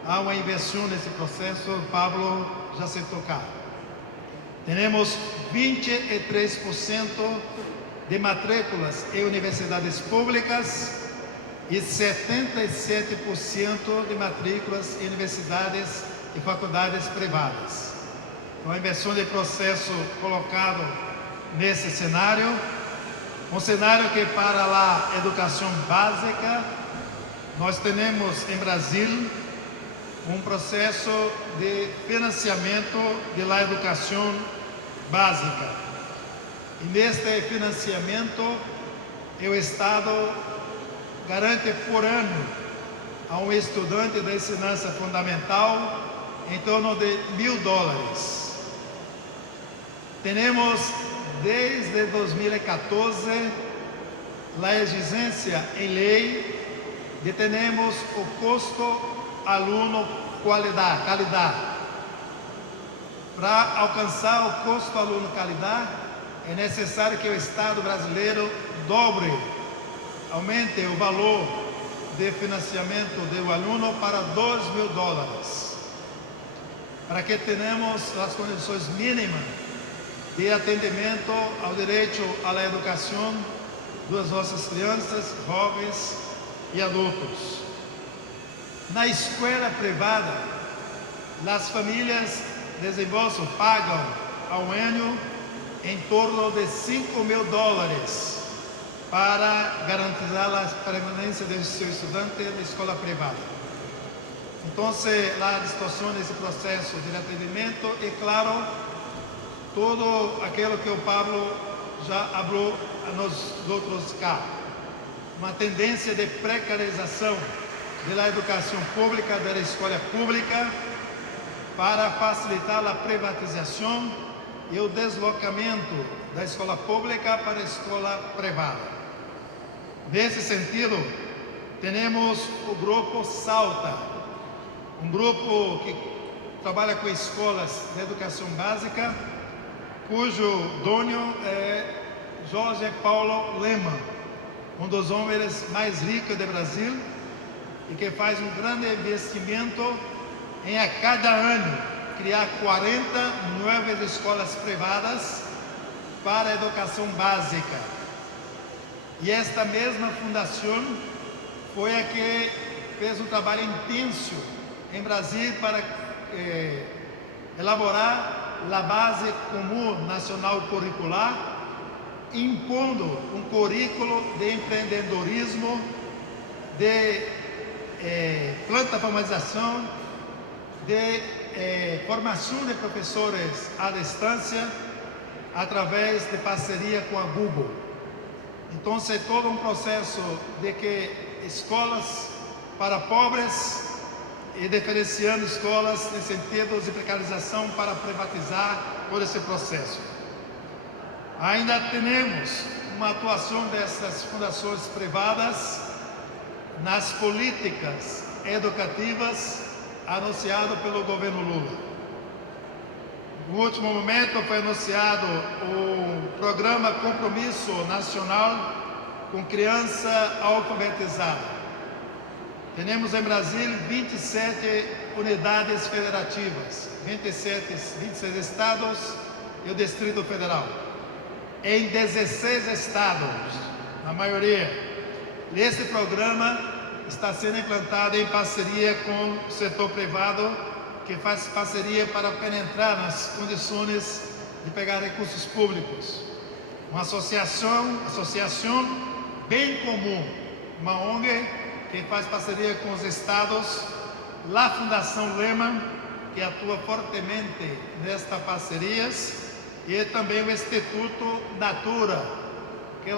há uma inversão nesse processo, Pablo já se tocou. Temos 23% de matrículas em universidades públicas e 77% de matrículas em universidades e faculdades privadas. Então, a inversão de processo colocado nesse cenário, um cenário que para a educação básica, nós temos em Brasil um processo de financiamento da educação básica. E neste financiamento, o Estado garante por ano a um estudante da ensinança fundamental em torno de $1.000. Temos desde 2014 a exigência em lei de termos o custo aluno qualidade. Para alcançar o custo aluno qualidade, é necessário que o Estado brasileiro aumente o valor de financiamento do aluno para $2.000, para que tenhamos as condições mínimas de atendimento ao direito à educação das nossas crianças, jovens e adultos. Na escola privada, as famílias pagam ao ano em torno de $5.000 para garantir a permanência do seu estudante na escola privada. Então, a distorção desse processo de atendimento é, claro, todo aquilo que o Pablo já falou nos outros casos. Uma tendência de precarização da educação pública, da escola pública, para facilitar a privatização e o deslocamento da escola pública para a escola privada. Nesse sentido, temos o grupo Salta, um grupo que trabalha com escolas de educação básica, cujo dono é Jorge Paulo Lemann, um dos homens mais ricos do Brasil, e que faz um grande investimento em a cada ano criar 40 novas escolas privadas para a educação básica. E esta mesma fundação foi a que fez um trabalho intenso em Brasil para elaborar a base comum nacional curricular, impondo um currículo de empreendedorismo, de plataformização, de formação de professores à distância, através de parceria com a Google. Então, é todo um processo de que escolas para pobres e diferenciando escolas em sentido de precarização para privatizar todo esse processo. Ainda temos uma atuação dessas fundações privadas nas políticas educativas anunciado pelo governo Lula. No último momento foi anunciado o programa Compromisso Nacional com Criança Alfabetizada. Temos em Brasília 27 unidades federativas, 26 estados e o Distrito Federal. Em 16 estados, na maioria, esse programa está sendo implantado em parceria com o setor privado, que faz parceria para penetrar nas condições de pegar recursos públicos. Uma associação bem comum, uma ONG que faz parceria com os estados, a Fundação Lehman, que atua fortemente nestas parcerias, e também o Instituto Natura, que é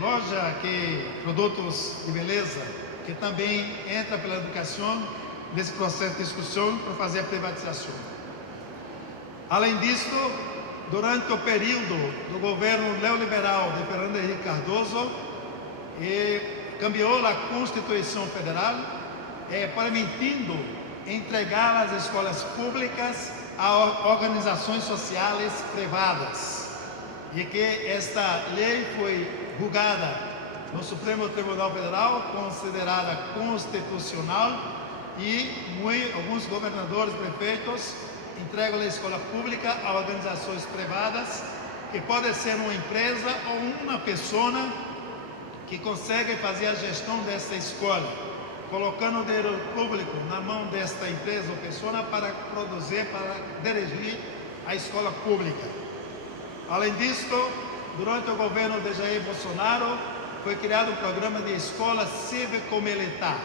loja de produtos de beleza, que também entra pela educação nesse processo de discussão para fazer a privatização. Além disso, durante o período do governo neoliberal de Fernando Henrique Cardoso, cambiou a Constituição Federal, permitindo entregar as escolas públicas a organizações sociais privadas, e que esta lei foi julgada no Supremo Tribunal Federal, considerada constitucional, e alguns governadores, prefeitos, entregam a escola pública a organizações privadas, que pode ser uma empresa ou uma pessoa que consegue fazer a gestão dessa escola, colocando o dinheiro público na mão desta empresa ou pessoa para produzir, para dirigir a escola pública. Além disso, durante o governo de Jair Bolsonaro, foi criado um programa de escola cívico-militar,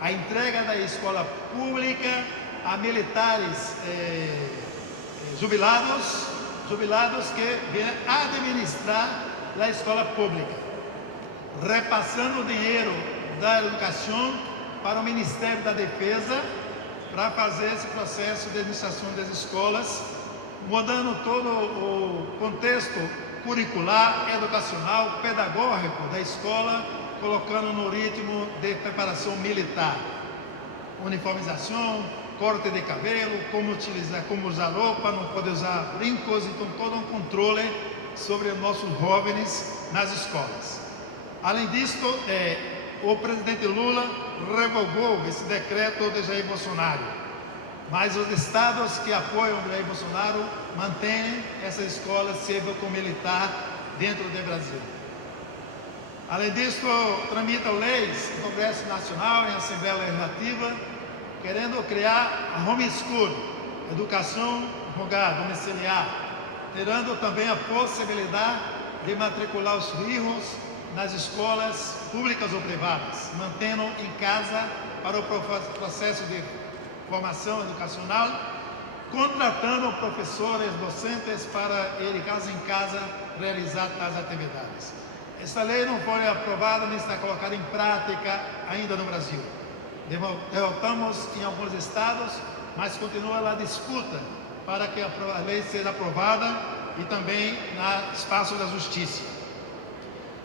a entrega da escola pública a militares jubilados que vêm administrar a escola pública, repassando o dinheiro da educação para o Ministério da Defesa para fazer esse processo de administração das escolas, mudando todo o contexto curricular, educacional, pedagógico da escola, colocando no ritmo de preparação militar, uniformização, corte de cabelo, como usar roupa, não pode usar brincos, então todo um controle sobre os nossos jovens nas escolas. Além disso, o presidente Lula revogou esse decreto de Jair Bolsonaro, mas os estados que apoiam Jair Bolsonaro mantêm essa escola cívico-militar dentro do Brasil. Além disso, tramitam leis no Congresso Nacional e na Assembleia Legislativa, querendo criar a homeschool, educação domiciliar, terando também a possibilidade de matricular os filhos nas escolas públicas ou privadas, mantendo em casa para o processo de formação educacional, contratando professores, docentes para ir de casa em casa realizar tais atividades. Essa lei não foi aprovada nem está colocada em prática ainda no Brasil. Derrotamos em alguns estados, mas continua a disputa para que a lei seja aprovada e também no espaço da justiça.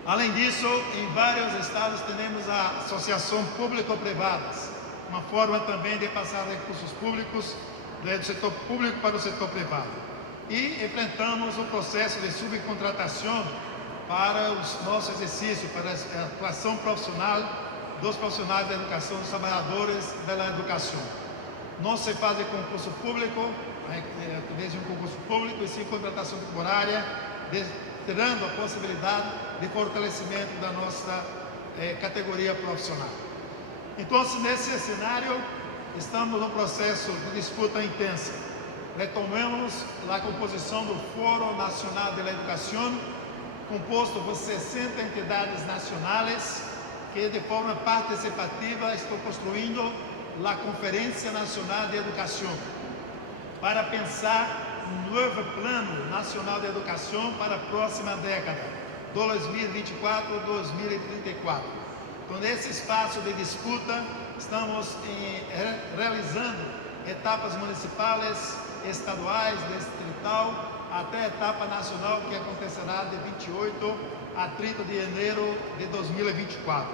Além disso, em vários estados temos a associação público-privadas, uma forma também de passar recursos públicos do setor público para o setor privado. E enfrentamos o processo de subcontratação para o nosso exercício, para a atuação profissional dos profissionais da educação, dos trabalhadores da educação. Não se faz concurso público, através de um concurso público, e sim contratação temporária, terando a possibilidade de fortalecimento da nossa categoria profissional. Então, nesse cenário, estamos num processo de disputa intensa, retomamos a composição do Fórum Nacional de Educação, composto por 60 entidades nacionais que de forma participativa estão construindo a Conferência Nacional de Educação para pensar um novo Plano Nacional de Educação para a próxima década, 2024-2034. Então, nesse espaço de disputa, estamos realizando etapas municipais, estaduais, distrital, até a etapa nacional, que acontecerá de 28 a 30 de janeiro de 2024.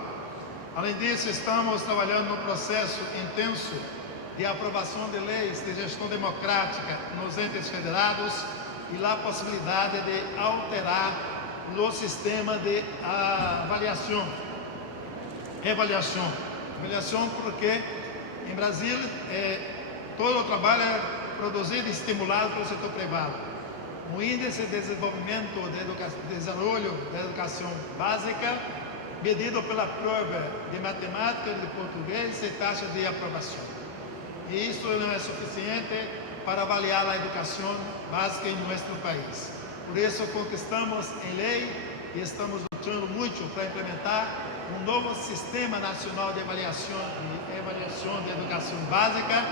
Além disso, estamos trabalhando no processo intenso de aprovação de leis de gestão democrática nos entes federados e a possibilidade de alterar o sistema de avaliação, porque em Brasil todo o trabalho é produzido e estimulado pelo setor privado. O índice de desenvolvimento da educação básica, medido pela prova de matemática e de português e taxa de aprovação. E isso não é suficiente para avaliar a educação básica em nosso país. Por isso, conquistamos em lei e estamos lutando muito para implementar um novo Sistema Nacional de Avaliação de Educação Básica,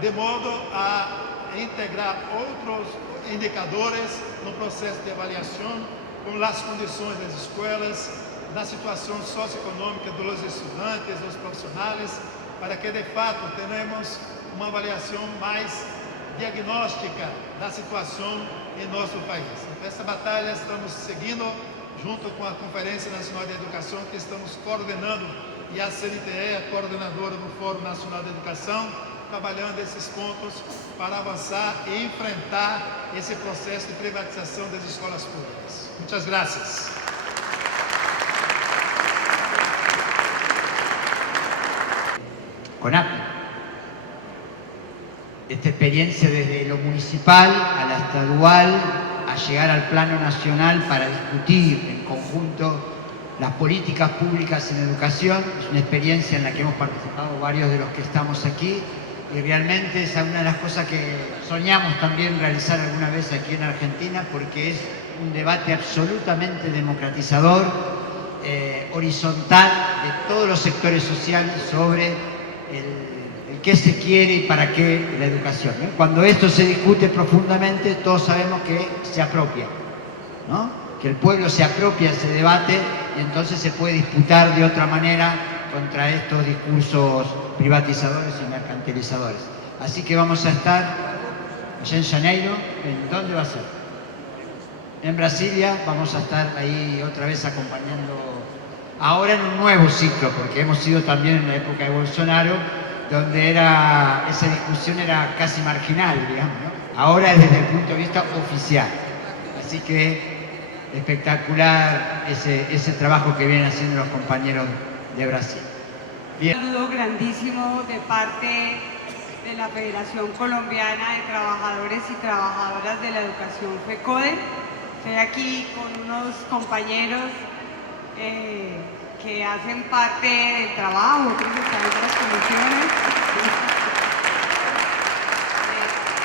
de modo a integrar outros indicadores no processo de avaliação, como as condições das escolas, da situação socioeconômica dos estudantes, dos profissionais, para que de fato tenhamos uma avaliação mais diagnóstica da situação em nosso país. Então, essa batalha estamos seguindo junto com a Conferência Nacional de Educação, que estamos coordenando, e a CNTE é a coordenadora do Fórum Nacional de Educação, trabalhando esses pontos para avançar e enfrentar esse processo de privatização das escolas públicas. Muitas graças. CONAP. Esta experiencia desde lo municipal a la estadual, a llegar al plano nacional para discutir en conjunto las políticas públicas en educación, es una experiencia en la que hemos participado varios de los que estamos aquí, y realmente es una de las cosas que soñamos también realizar alguna vez aquí en Argentina, porque es un debate absolutamente democratizador, horizontal, de todos los sectores sociales sobre el qué se quiere y para qué la educación, ¿no? Cuando esto se discute profundamente, todos sabemos que se apropia, ¿no? Que el pueblo se apropia ese debate y entonces se puede disputar de otra manera contra estos discursos privatizadores y mercantilizadores. Así que vamos a estar allá en Janeiro. ¿En dónde va a ser? En Brasilia. Vamos a estar ahí otra vez acompañando, ahora en un nuevo ciclo, porque hemos sido también en la época de Bolsonaro, donde esa discusión era casi marginal, digamos, ¿no? Ahora es desde el punto de vista oficial. Así que espectacular ese trabajo que vienen haciendo los compañeros de Brasil. Bien. Un saludo grandísimo de parte de la Federación Colombiana de Trabajadores y Trabajadoras de la Educación, FECODE. Estoy aquí con unos compañeros que hacen parte del trabajo, otros están en otras comisiones.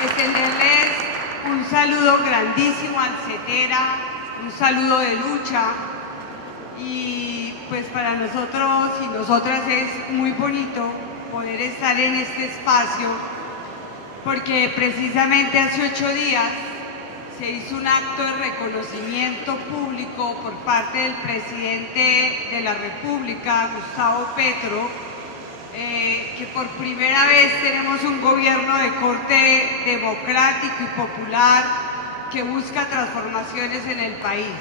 Extenderles un saludo grandísimo al CETERA, un saludo de lucha, y pues para nosotros y nosotras es muy bonito poder estar en este espacio, porque precisamente hace 8 días se hizo un acto de reconocimiento público por parte del presidente de la República, Gustavo Petro, que por primera vez tenemos un gobierno de corte democrático y popular que busca transformaciones en el país.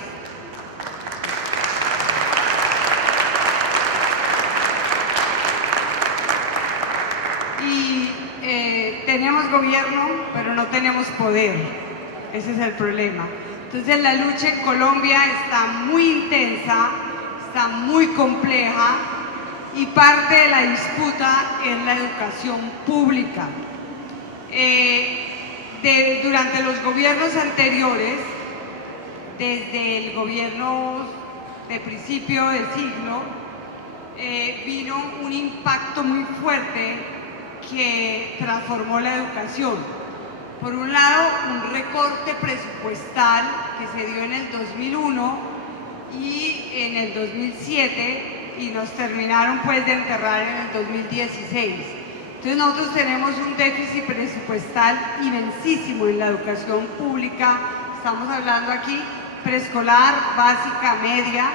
Y tenemos gobierno, pero no tenemos poder. Ese es el problema. Entonces la lucha en Colombia está muy intensa, está muy compleja, y parte de la disputa es la educación pública. Durante los gobiernos anteriores, desde el gobierno de principio del siglo, vino un impacto muy fuerte que transformó la educación. Por un lado, un recorte presupuestal que se dio en el 2001 y en el 2007 y nos terminaron pues de enterrar en el 2016. Entonces nosotros tenemos un déficit presupuestal inmensísimo en la educación pública. Estamos hablando aquí preescolar, básica, media,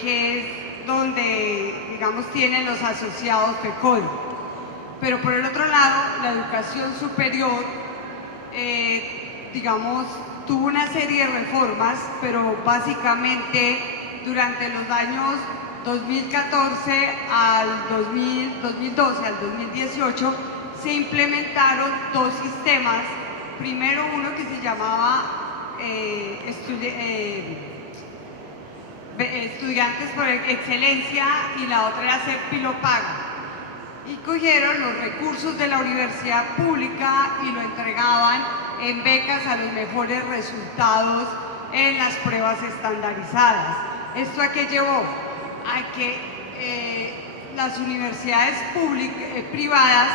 que es donde, digamos, tienen los asociados FECODE. Pero por el otro lado, la educación superior, digamos, tuvo una serie de reformas, pero básicamente durante los años 2014 al 2012 al 2018 se implementaron dos sistemas. Primero uno que se llamaba Estudiantes por Excelencia y la otra era CEP Pilopago. Y cogieron los recursos de la universidad pública y lo entregaban en becas a los mejores resultados en las pruebas estandarizadas. ¿Esto a qué llevó? A que las universidades privadas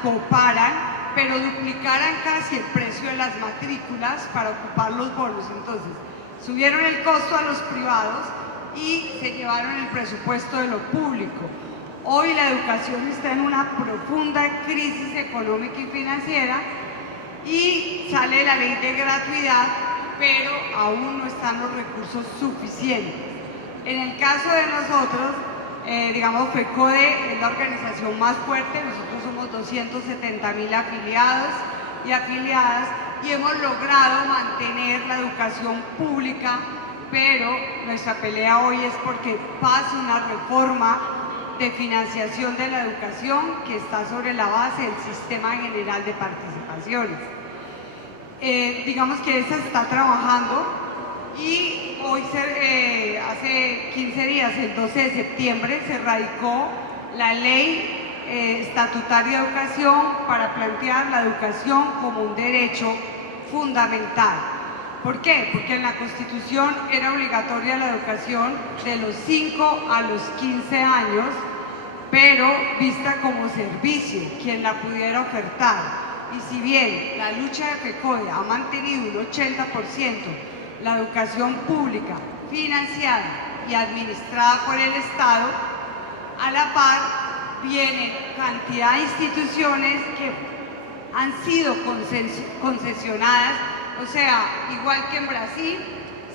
coparan, pero duplicaran casi el precio de las matrículas para ocupar los bonos. Entonces, subieron el costo a los privados y se llevaron el presupuesto de lo público. Hoy la educación está en una profunda crisis económica y financiera y sale la ley de gratuidad, pero aún no están los recursos suficientes. En el caso de nosotros, digamos, FECODE es la organización más fuerte. Nosotros somos 270.000 afiliados y afiliadas y hemos logrado mantener la educación pública, pero nuestra pelea hoy es porque pase una reforma de financiación de la educación que está sobre la base del Sistema General de Participaciones. Digamos que esa se está trabajando y hoy, hace 15 días, el 12 de septiembre, se radicó la ley estatutaria de educación para plantear la educación como un derecho fundamental. ¿Por qué? Porque en la Constitución era obligatoria la educación de los 5 a los 15 años, pero vista como servicio, quien la pudiera ofertar. Y si bien la lucha de FECODE ha mantenido un 80% la educación pública financiada y administrada por el Estado, a la par vienen cantidad de instituciones que han sido concesionadas. O sea, igual que en Brasil,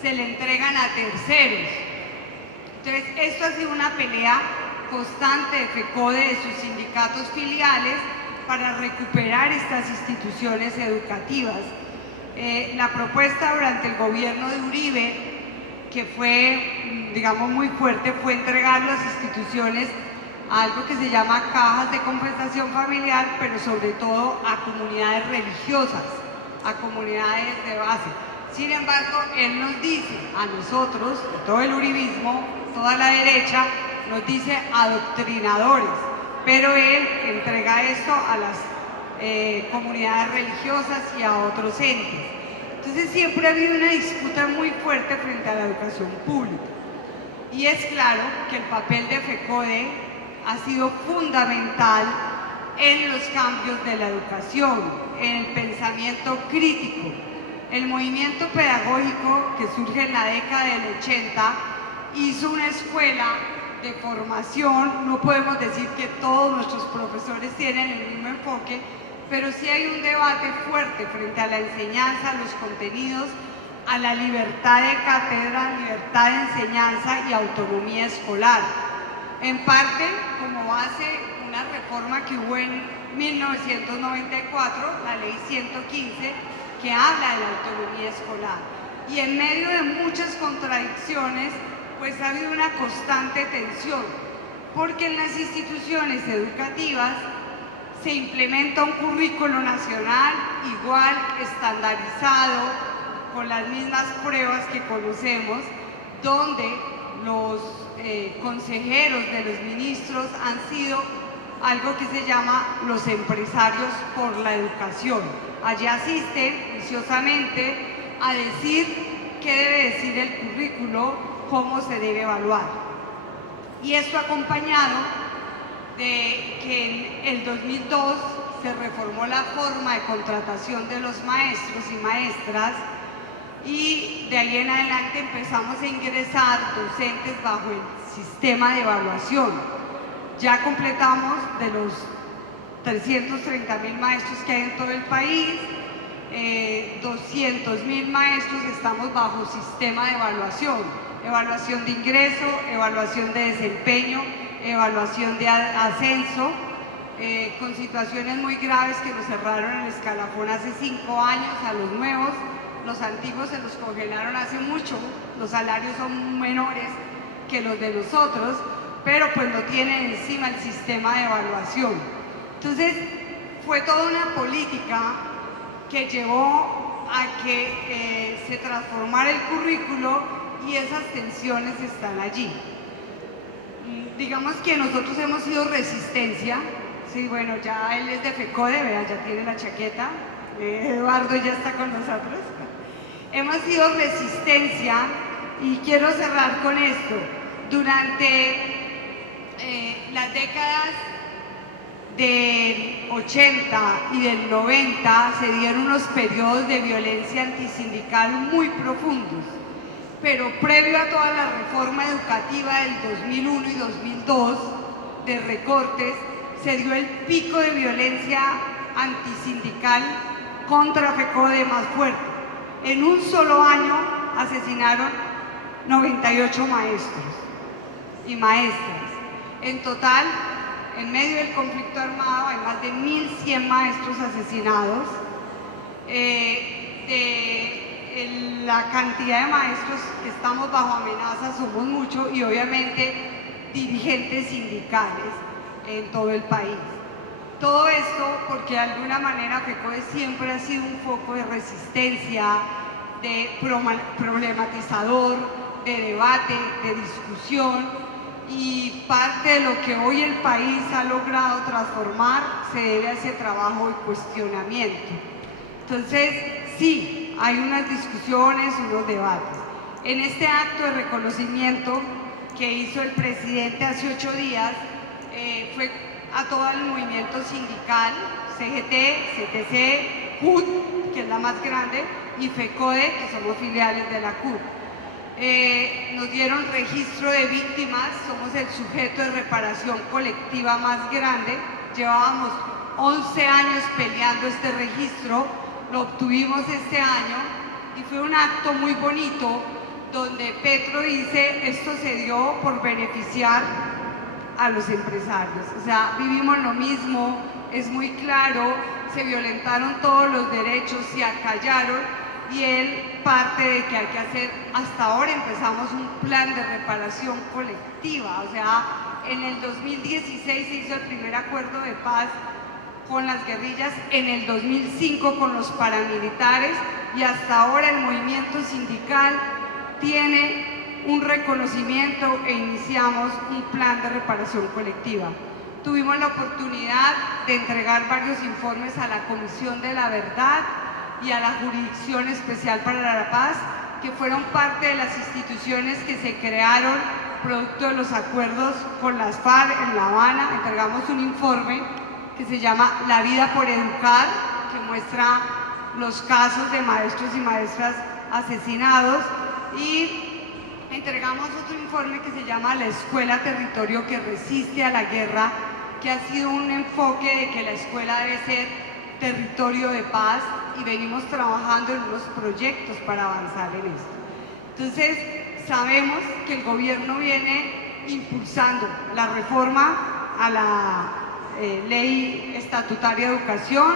se le entregan a terceros. Entonces, esto ha sido una pelea constante de FECODE, de sus sindicatos filiales, para recuperar estas instituciones educativas. La propuesta durante el gobierno de Uribe, que fue, digamos, muy fuerte, fue entregar las instituciones a algo que se llama cajas de compensación familiar, pero sobre todo a comunidades religiosas, a comunidades de base. Sin embargo, él nos dice a nosotros, todo el uribismo, toda la derecha, nos dice adoctrinadores, pero él entrega esto a las comunidades religiosas y a otros entes. Entonces siempre ha habido una disputa muy fuerte frente a la educación pública. Y es claro que el papel de FECODE ha sido fundamental en los cambios de la educación, en el pensamiento crítico. El movimiento pedagógico que surge en la década del 80 hizo una escuela de formación. No podemos decir que todos nuestros profesores tienen el mismo enfoque, pero sí hay un debate fuerte frente a la enseñanza, a los contenidos, a la libertad de cátedra, libertad de enseñanza y autonomía escolar. En parte, como base, una reforma que hubo en 1994, la Ley 115, que habla de la autonomía escolar. Y en medio de muchas contradicciones, pues ha habido una constante tensión, porque en las instituciones educativas se implementa un currículo nacional igual, estandarizado, con las mismas pruebas que conocemos, donde los consejeros de los ministros han sido algo que se llama los empresarios por la educación. Allí asisten juiciosamente a decir qué debe decir el currículo, cómo se debe evaluar. Y esto acompañado de que en el 2002 se reformó la forma de contratación de los maestros y maestras y de ahí en adelante empezamos a ingresar docentes bajo el sistema de evaluación. Ya completamos de los 330.000 maestros que hay en todo el país, 200.000 maestros estamos bajo sistema de evaluación, evaluación de ingreso, evaluación de desempeño, evaluación de ascenso, con situaciones muy graves que nos cerraron el escalafón hace 5 años a los nuevos, los antiguos se los congelaron hace mucho, los salarios son menores que los de nosotros, pero pues no tienen encima el sistema de evaluación. Entonces, fue toda una política que llevó a que se transformara el currículo y esas tensiones están allí. Digamos que nosotros hemos sido resistencia, sí, bueno, ya él es de FECODE, vea, ya tiene la chaqueta, Eduardo ya está con nosotros. Hemos sido resistencia y quiero cerrar con esto. Durante las décadas del 80 y del 90 se dieron unos periodos de violencia antisindical muy profundos, pero previo a toda la reforma educativa del 2001 y 2002 de recortes, se dio el pico de violencia antisindical contra FECODE más fuerte. En un solo año asesinaron 98 maestros y maestras. En total, en medio del conflicto armado hay más de 1.100 maestros asesinados. La cantidad de maestros que estamos bajo amenaza somos muchos y obviamente dirigentes sindicales en todo el país. Todo esto porque de alguna manera FECODE siempre ha sido un foco de resistencia, de problematizador, de debate, de discusión, y parte de lo que hoy el país ha logrado transformar se debe a ese trabajo de cuestionamiento. Entonces, sí, hay unas discusiones, unos debates. En este acto de reconocimiento que hizo el presidente hace 8 días, fue a todo el movimiento sindical, CGT, CTC, CUT, que es la más grande, y FECODE, que somos filiales de la CUT. Nos dieron registro de víctimas, somos el sujeto de reparación colectiva más grande, llevábamos 11 años peleando este registro, lo obtuvimos este año y fue un acto muy bonito donde Petro dice esto se dio por beneficiar a los empresarios, o sea, vivimos lo mismo, es muy claro, se violentaron todos los derechos, se acallaron y él parte de que hay que hacer, hasta ahora empezamos un plan de reparación colectiva, o sea, en el 2016 se hizo el primer acuerdo de paz con las guerrillas, en el 2005 con los paramilitares y hasta ahora el movimiento sindical tiene un reconocimiento e iniciamos un plan de reparación colectiva. Tuvimos la oportunidad de entregar varios informes a la Comisión de la Verdad y a la Jurisdicción Especial para la Paz, que fueron parte de las instituciones que se crearon producto de los acuerdos con las FARC en La Habana. Entregamos un informe que se llama La vida por educar, que muestra los casos de maestros y maestras asesinados, y entregamos otro informe que se llama La escuela territorio que resiste a la guerra, que ha sido un enfoque de que la escuela debe ser territorio de paz y venimos trabajando en unos proyectos para avanzar en esto. Entonces, sabemos que el gobierno viene impulsando la reforma a la ley estatutaria de educación,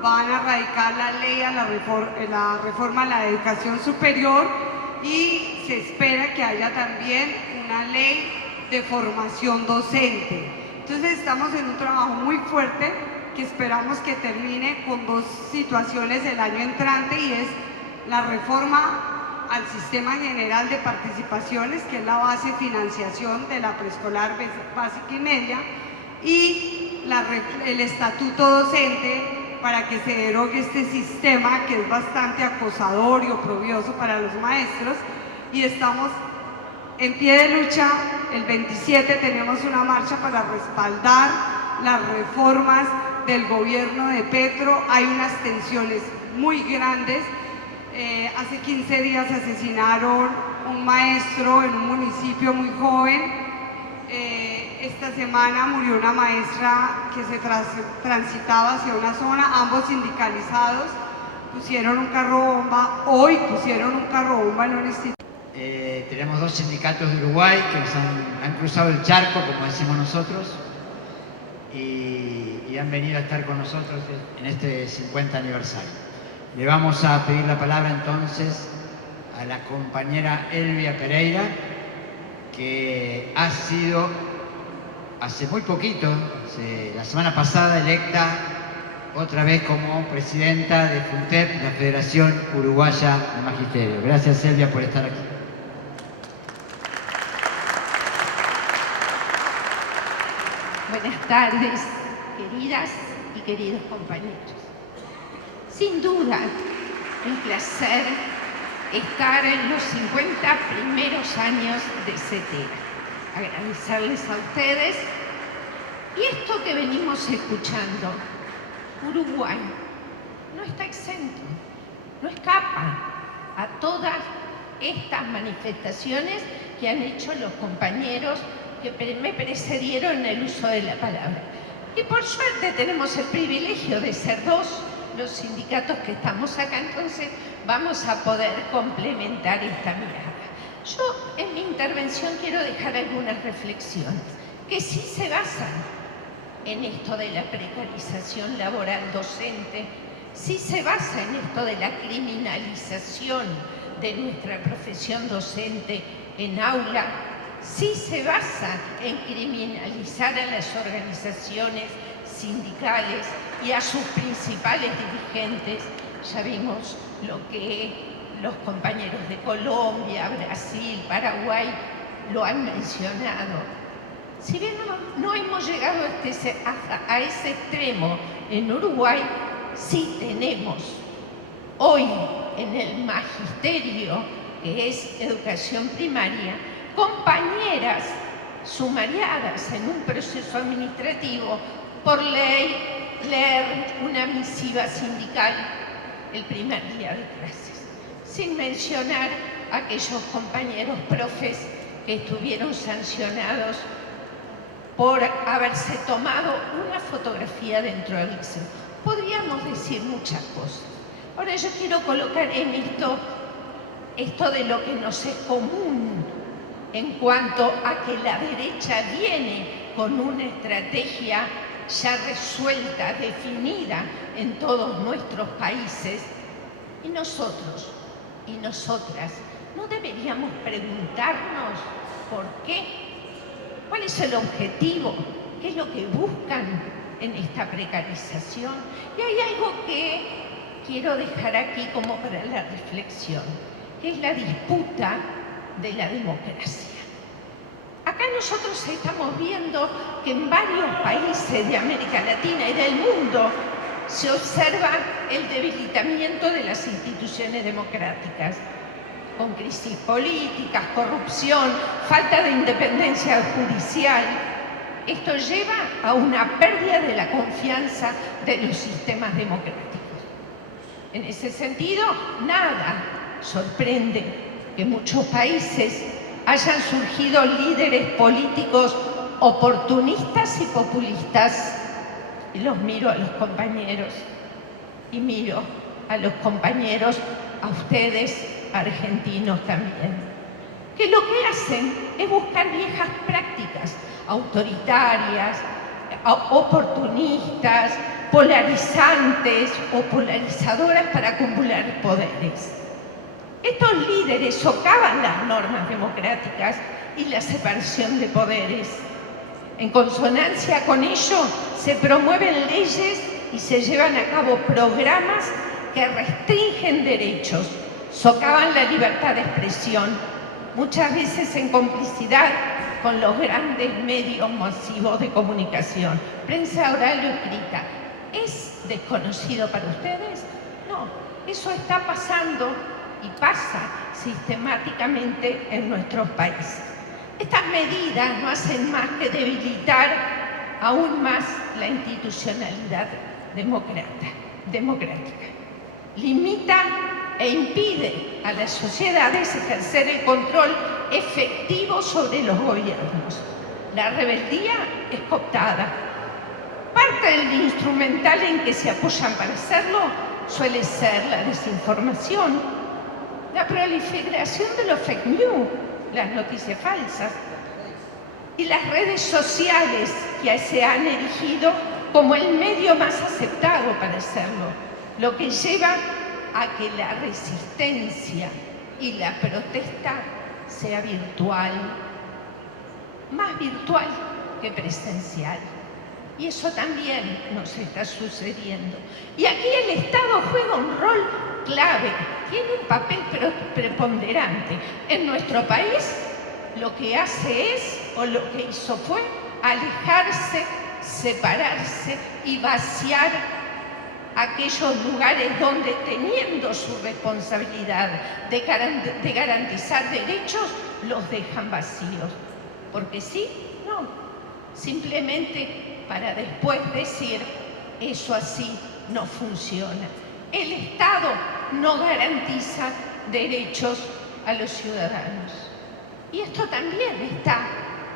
van a radicar la ley a la reforma a la educación superior y se espera que haya también una ley de formación docente. Entonces estamos en un trabajo muy fuerte que esperamos que termine con 2 situaciones el año entrante, y es la reforma al Sistema General de Participaciones, que es la base de financiación de la preescolar básica y media, y el estatuto docente para que se derogue este sistema que es bastante acosador y oprobioso para los maestros, y estamos en pie de lucha. El 27 tenemos una marcha para respaldar las reformas del gobierno de Petro. Hay unas tensiones muy grandes. Hace 15 días asesinaron un maestro en un municipio muy joven. Esta semana murió una maestra que se transitaba hacia una zona, ambos sindicalizados. Pusieron un carro bomba, hoy pusieron un carro bomba en un instituto. Tenemos 2 sindicatos de Uruguay que han cruzado el charco, como decimos nosotros, y han venido a estar con nosotros en este 50 aniversario. Le vamos a pedir la palabra entonces a la compañera Elvia Pereira, que ha sido hace muy poquito, la semana pasada, electa otra vez como presidenta de FUNTEP, la Federación Uruguaya de Magisterio. Gracias, Elvia, por estar aquí. Buenas tardes, queridas y queridos compañeros. Sin duda, un placer estar en los 50 primeros años de CETERA. Agradecerles a ustedes. Y esto que venimos escuchando, Uruguay no está exento, no escapa a todas estas manifestaciones que han hecho los compañeros que me precedieron en el uso de la palabra. Y por suerte tenemos el privilegio de ser 2 los sindicatos que estamos acá, entonces vamos a poder complementar esta mirada. Yo en mi intervención quiero dejar algunas reflexiones que sí se basan en esto de la precarización laboral docente, sí se basa en esto de la criminalización de nuestra profesión docente en aula, sí se basa en criminalizar a las organizaciones sindicales y a sus principales dirigentes. Ya vimos lo que los compañeros de Colombia, Brasil, Paraguay lo han mencionado. Si bien no hemos llegado a ese extremo en Uruguay, sí tenemos hoy en el magisterio, que es educación primaria, compañeras sumariadas en un proceso administrativo por leer una misiva sindical el primer día de clases, sin mencionar a aquellos compañeros profes que estuvieron sancionados por haberse tomado una fotografía dentro del liceo. Podríamos decir muchas cosas. Ahora yo quiero colocar en esto de lo que nos es común en cuanto a que la derecha viene con una estrategia ya resuelta, definida en todos nuestros países. Y nosotros y nosotras no deberíamos preguntarnos por qué, cuál es el objetivo, qué es lo que buscan en esta precarización. Y hay algo que quiero dejar aquí como para la reflexión, que es la disputa de la democracia. Acá nosotros estamos viendo que en varios países de América Latina y del mundo se observa el debilitamiento de las instituciones democráticas, con crisis políticas, corrupción, falta de independencia judicial. Esto lleva a una pérdida de la confianza de los sistemas democráticos. En ese sentido, nada sorprende que muchos países hayan surgido líderes políticos oportunistas y populistas. Y los miro a los compañeros y miro a los compañeros, a ustedes argentinos también, que lo que hacen es buscar viejas prácticas autoritarias, oportunistas, polarizantes o polarizadoras para acumular poderes. Estos líderes socavan las normas democráticas y la separación de poderes. En consonancia con ello, se promueven leyes y se llevan a cabo programas que restringen derechos, socavan la libertad de expresión, muchas veces en complicidad con los grandes medios masivos de comunicación, prensa oral o escrita. ¿Es desconocido para ustedes? No, eso está pasando y pasa sistemáticamente en nuestros países. Estas medidas no hacen más que debilitar aún más la institucionalidad democrática. Limita e impide a las sociedades ejercer el control efectivo sobre los gobiernos. La rebeldía es cooptada. Parte del instrumental en que se apoyan para hacerlo suele ser la desinformación, la proliferación de los fake news, las noticias falsas, y las redes sociales que se han erigido como el medio más aceptado para hacerlo, lo que lleva a que la resistencia y la protesta sea virtual, más virtual que presencial. Y eso también nos está sucediendo. Y aquí el Estado juega un rol clave, tiene un papel preponderante. En nuestro país lo que hace es, o lo que hizo fue, alejarse, separarse y vaciar aquellos lugares donde, teniendo su responsabilidad de garantizar derechos, los dejan vacíos. Porque sí, no, simplemente para después decir, eso así no funciona. El Estado no garantiza derechos a los ciudadanos. Y esto también está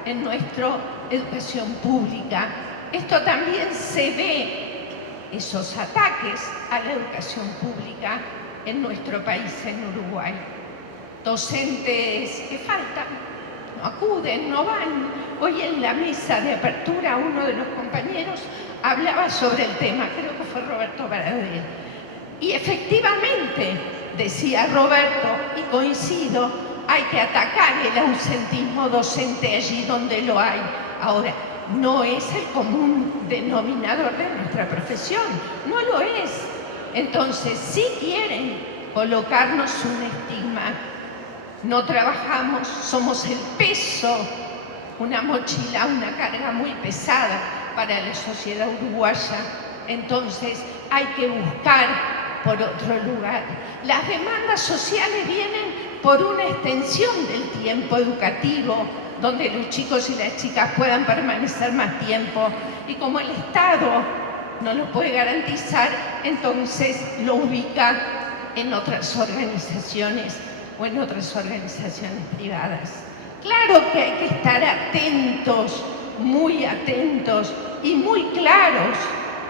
en nuestra educación pública. Esto también se ve, esos ataques a la educación pública en nuestro país, en Uruguay. Docentes que faltan, no acuden, no van. Hoy en la mesa de apertura uno de los compañeros hablaba sobre el tema, creo que fue Roberto Baradel. Y efectivamente, decía Roberto, y coincido, hay que atacar el ausentismo docente allí donde lo hay. Ahora, no es el común denominador de nuestra profesión, no lo es. Entonces, si quieren colocarnos un estigma, no trabajamos, somos el peso, una mochila, una carga muy pesada para la sociedad uruguaya. Entonces, hay que buscar por otro lugar. Las demandas sociales vienen por una extensión del tiempo educativo, donde los chicos y las chicas puedan permanecer más tiempo. Y como el Estado no lo puede garantizar, entonces lo ubica en otras organizaciones o en otras organizaciones privadas. Claro que hay que estar atentos, muy atentos y muy claros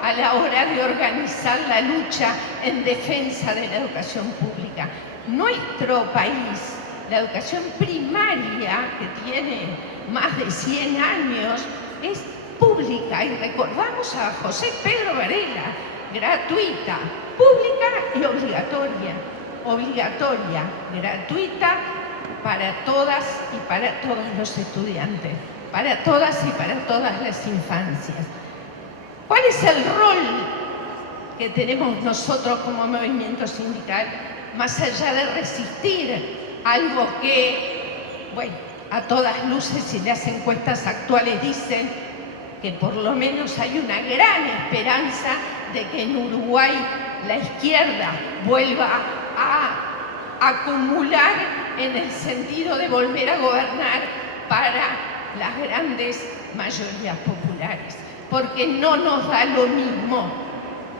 a la hora de organizar la lucha en defensa de la educación pública. Nuestro país, la educación primaria, que tiene más de 100 años, es pública, y recordamos a José Pedro Varela, gratuita, pública y obligatoria. Obligatoria, gratuita para todas y para todos los estudiantes, para todas y para todas las infancias. ¿Cuál es el rol que tenemos nosotros como movimiento sindical, más allá de resistir algo que, bueno, a todas luces y las encuestas actuales dicen que por lo menos hay una gran esperanza de que en Uruguay la izquierda vuelva a acumular en el sentido de volver a gobernar para las grandes mayorías populares? Porque no nos da lo mismo,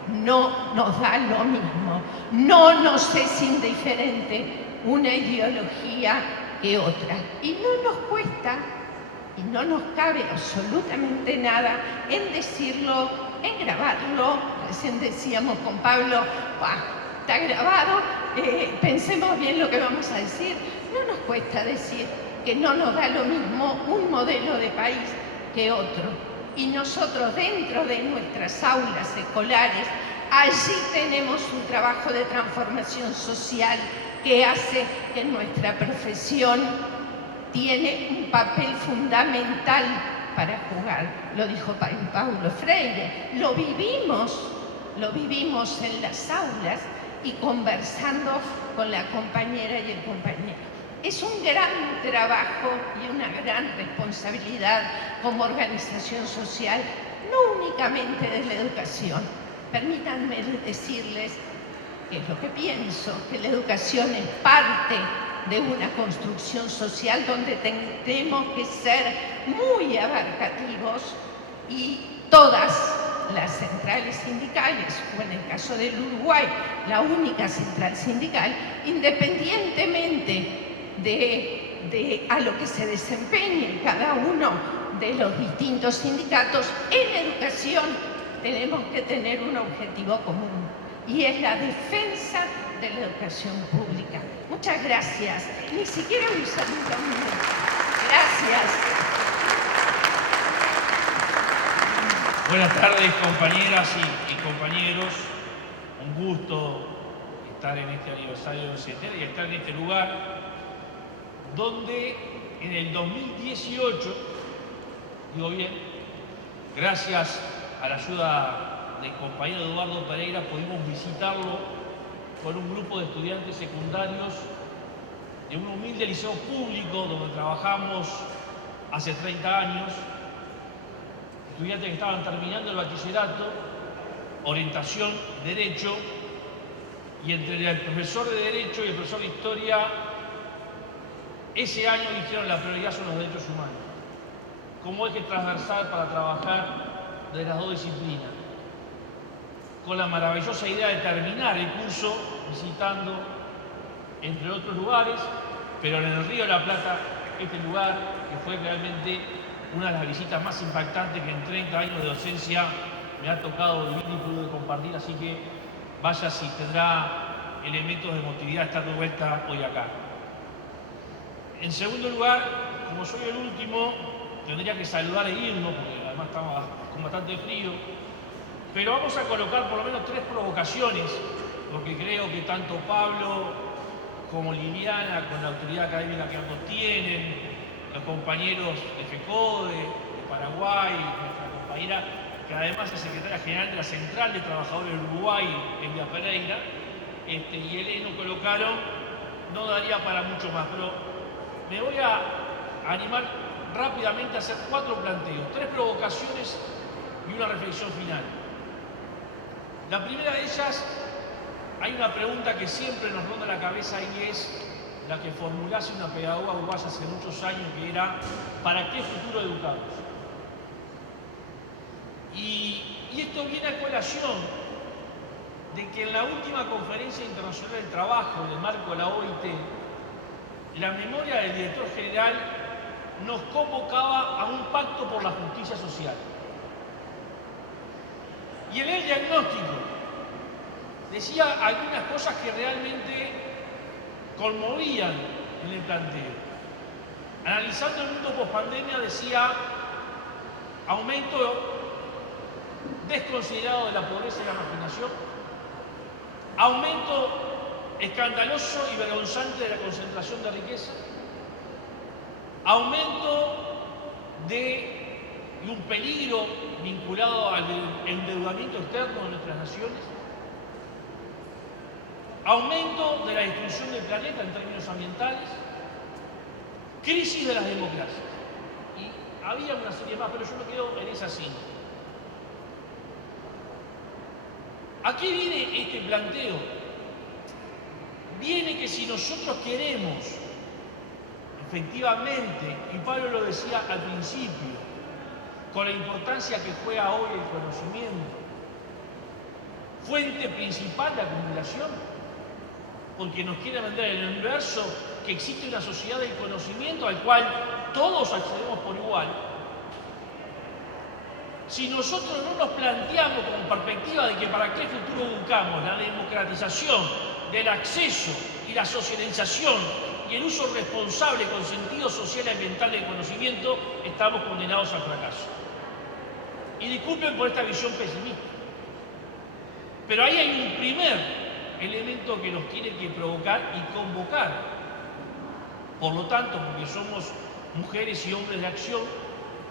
no nos da lo mismo, no nos es indiferente una ideología que otra. Y no nos cuesta, y no nos cabe absolutamente nada en decirlo, en grabarlo. Recién decíamos con Pablo, está grabado, pensemos bien lo que vamos a decir. No nos cuesta decir que no nos da lo mismo un modelo de país que otro. Y nosotros, dentro de nuestras aulas escolares, allí tenemos un trabajo de transformación social que hace que nuestra profesión tiene un papel fundamental para jugar. Lo dijo Paulo Freire, lo vivimos en las aulas y conversando con la compañera y el compañero. Es un gran trabajo y una gran responsabilidad como organización social, no únicamente de la educación. Permítanme decirles, que es lo que pienso, que la educación es parte de una construcción social donde tenemos que ser muy abarcativos, y todas las centrales sindicales, o en el caso del Uruguay, la única central sindical, independientemente de a lo que se desempeñe cada uno de los distintos sindicatos, en educación tenemos que tener un objetivo común, y es la defensa de la educación pública. Muchas gracias. Ni siquiera un saludo mío. Gracias. Buenas tardes, compañeras y compañeros. Un gusto estar en este aniversario de CETERA y estar en este lugar donde en el 2018, digo bien, gracias a la ayuda del compañero Eduardo Pereira, pudimos visitarlo con un grupo de estudiantes secundarios de un humilde liceo público donde trabajamos hace 30 años. Estudiantes que estaban terminando el bachillerato, orientación, derecho, y entre el profesor de derecho y el profesor de historia, ese año dijeron la prioridad son los derechos humanos, como eje transversal para trabajar de las dos disciplinas, con la maravillosa idea de terminar el curso visitando, entre otros lugares, pero en el Río de la Plata, este lugar que fue realmente una de las visitas más impactantes que en 30 años de docencia me ha tocado vivir y pude compartir, así que vaya si tendrá elementos de emotividad estar de vuelta hoy acá. En segundo lugar, como soy el último, tendría que saludar e irnos, porque además estamos con bastante frío, pero vamos a colocar por lo menos 3 provocaciones, porque creo que tanto Pablo como Liliana, con la autoridad académica que ambos tienen, los compañeros de FECODE, de Paraguay, nuestra compañera, que además es secretaria general de la Central de Trabajadores del Uruguay, Elia Pereira, y Eleno colocaron, no daría para mucho más, pero me voy a animar rápidamente a hacer 4 planteos, 3 provocaciones y una reflexión final. La primera de ellas, hay una pregunta que siempre nos ronda la cabeza y es la que formulase una pedagoga uruguaya hace muchos años, que era ¿para qué futuro educamos? Y esto viene a colación de que en la última Conferencia Internacional del Trabajo, en el marco de la OIT, la memoria del director general nos convocaba a un pacto por la justicia social. Y en el diagnóstico decía algunas cosas que realmente conmovían en el planteo. Analizando el mundo pospandemia, decía aumento desconsiderado de la pobreza y la marginación, aumento escandaloso y vergonzante de la concentración de riqueza, aumento de un peligro vinculado al endeudamiento externo de nuestras naciones, aumento de la destrucción del planeta en términos ambientales, crisis de las democracias. Y había una serie más, pero yo me quedo en esa síntesis. ¿A qué viene este planteo? Viene que si nosotros queremos, efectivamente, y Pablo lo decía al principio, con la importancia que juega hoy el conocimiento, fuente principal de acumulación, porque nos quiere vender en el universo que existe una sociedad del conocimiento al cual todos accedemos por igual. Si nosotros no nos planteamos como perspectiva de que para qué futuro buscamos la democratización del acceso y la socialización y el uso responsable con sentido social y ambiental del conocimiento, estamos condenados al fracaso. Y disculpen por esta visión pesimista, pero ahí hay un primer elemento que nos tiene que provocar y convocar. Por lo tanto, porque somos mujeres y hombres de acción,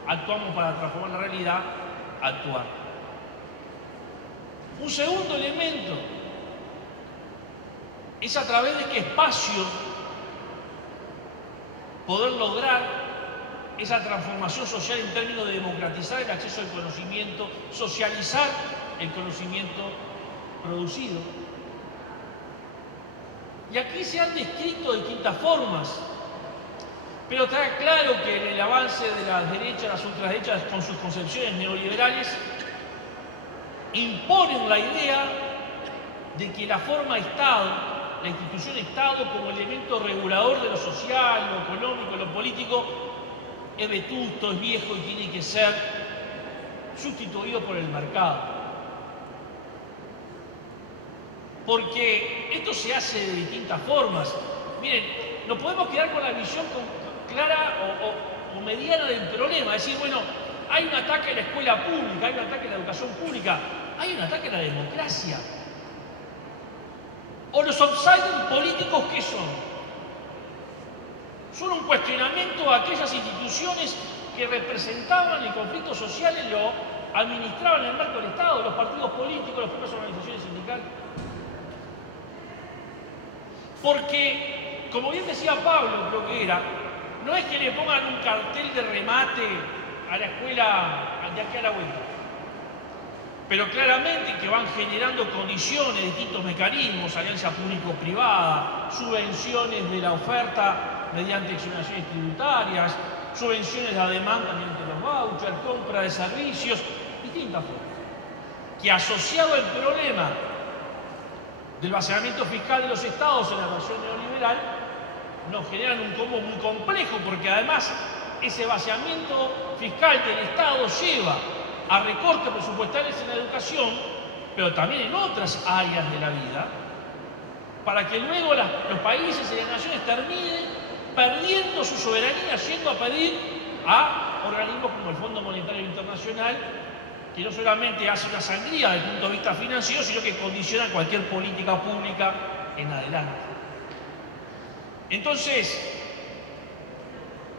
actuamos para transformar la realidad, actuar. Un segundo elemento es a través de qué espacio poder lograr esa transformación social en términos de democratizar el acceso al conocimiento, socializar el conocimiento producido. Y aquí se han descrito de distintas formas, Pero está claro que el avance de las derechas, las ultraderechas, con sus concepciones neoliberales, imponen la idea de que la forma Estado, la institución Estado como elemento regulador de lo social, lo económico, lo político, es vetusto, es viejo y tiene que ser sustituido por el mercado. Porque esto se hace de distintas formas. Miren, nos podemos quedar con la visión clara o mediana del problema. Es decir, bueno, hay un ataque a la escuela pública, hay un ataque a la educación pública, hay un ataque a la democracia. ¿O los outsiders políticos qué son? Son un cuestionamiento a aquellas instituciones que representaban el conflicto social y lo administraban en el marco del Estado, los partidos políticos, las propias organizaciones sindicales. Porque, como bien decía Pablo, creo que era, no es que le pongan un cartel de remate a la escuela de aquí a la vuelta, pero claramente que van generando condiciones, distintos mecanismos, alianza público-privada, subvenciones de la oferta mediante exoneraciones tributarias, subvenciones de la demanda mediante los vouchers, compra de servicios, distintas formas, que asociado al problema del vaciamiento fiscal de los estados en la versión neoliberal, nos generan un combo muy complejo, porque además ese vaciamiento fiscal del Estado lleva a recortes presupuestarios en la educación, pero también en otras áreas de la vida, para que luego los países y las naciones terminen perdiendo su soberanía, yendo a pedir a organismos como el Fondo Monetario Internacional, que no solamente hace una sangría desde el punto de vista financiero, sino que condiciona cualquier política pública en adelante. Entonces,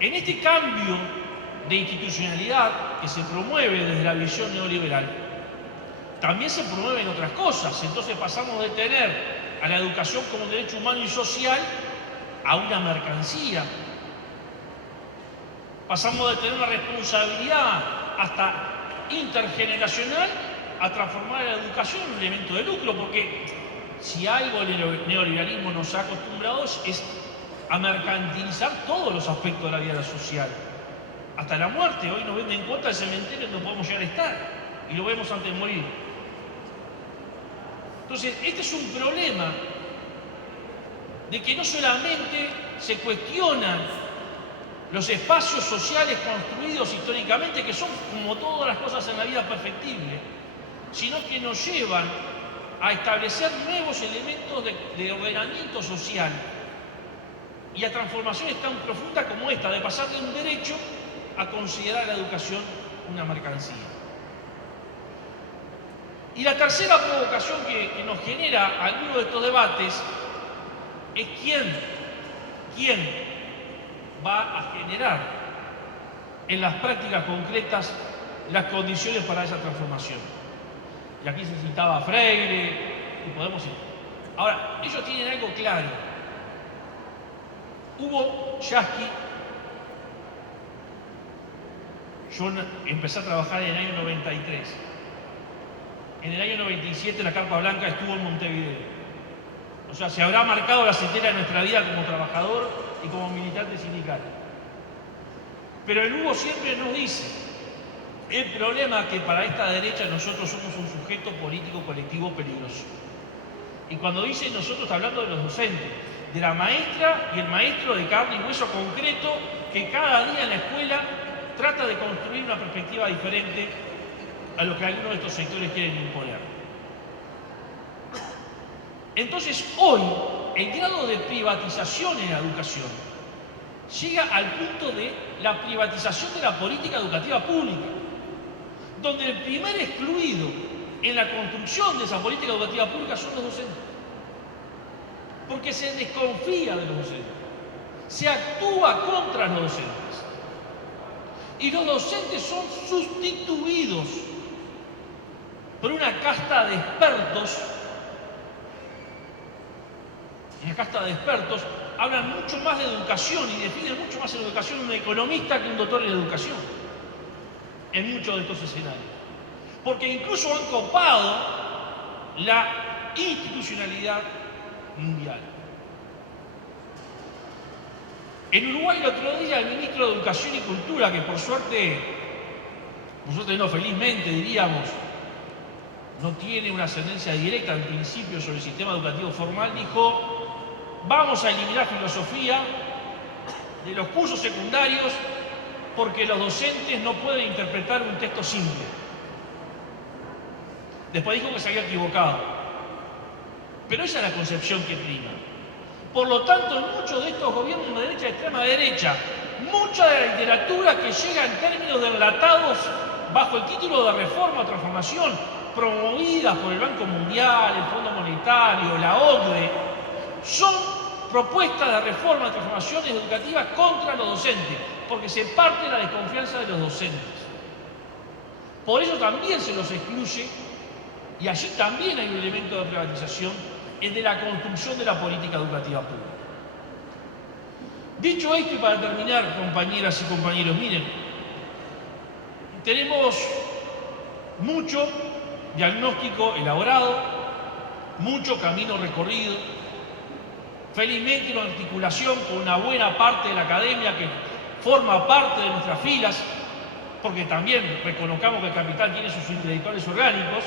en este cambio de institucionalidad que se promueve desde la visión neoliberal, también se promueven otras cosas. Entonces pasamos de tener a la educación como un derecho humano y social a una mercancía. Pasamos de tener una responsabilidad hasta intergeneracional a transformar la educación en un elemento de lucro, porque si algo el neoliberalismo nos ha acostumbrado es a mercantilizar todos los aspectos de la vida social. Hasta la muerte. Hoy nos venden cuotas del cementerio donde podemos llegar a estar y lo vemos antes de morir. Entonces, este es un problema de que no solamente se cuestionan los espacios sociales construidos históricamente, que son como todas las cosas en la vida perfectibles, sino que nos llevan a establecer nuevos elementos de ordenamiento social y a transformaciones tan profundas como esta, de pasar de un derecho a considerar la educación una mercancía. Y la tercera provocación que nos genera alguno de estos debates es quién va a generar en las prácticas concretas las condiciones para esa transformación. Y aquí se citaba a Freire, y podemos ir. Ahora, ellos tienen algo claro. Hugo Yasky, yo empecé a trabajar en el año 93. En el año 97 la Carpa Blanca estuvo en Montevideo. O sea, se habrá marcado la setera de nuestra vida como trabajador y como militante sindical. Pero el Hugo siempre nos dice, el problema es que para esta derecha nosotros somos un sujeto político colectivo peligroso. Y cuando dice nosotros está hablando de los docentes, de la maestra y el maestro de carne y hueso concreto que cada día en la escuela trata de construir una perspectiva diferente a lo que algunos de estos sectores quieren imponer. Entonces, hoy, el grado de privatización en la educación llega al punto de la privatización de la política educativa pública, donde el primer excluido en la construcción de esa política educativa pública son los docentes. Porque se desconfía de los docentes, se actúa contra los docentes. Y los docentes son sustituidos por una casta de expertos. Una casta de expertos hablan mucho más de educación y definen mucho más en educación un economista que un doctor en educación, en muchos de estos escenarios. Porque incluso han copado la institucionalidad mundial. En Uruguay el otro día el ministro de Educación y Cultura, que por suerte no, felizmente diríamos, no tiene una ascendencia directa en principio sobre el sistema educativo formal, dijo: vamos a eliminar filosofía de los cursos secundarios porque los docentes no pueden interpretar un texto simple. Después dijo que se había equivocado. Pero esa es la concepción que prima. Por lo tanto, en muchos de estos gobiernos de derecha y extrema derecha, mucha de la literatura que llega en términos de enlatados bajo el título de reforma o transformación, promovidas por el Banco Mundial, el Fondo Monetario, la OCDE, son propuestas de reforma y transformaciones educativas contra los docentes, porque se parte de la desconfianza de los docentes. Por eso también se los excluye, y allí también hay un elemento de privatización, el de la construcción de la política educativa pública. Dicho esto, y para terminar, compañeras y compañeros, miren, tenemos mucho diagnóstico elaborado, mucho camino recorrido, felizmente una articulación con una buena parte de la academia que forma parte de nuestras filas, porque también reconozcamos que el capital tiene sus intelectuales orgánicos.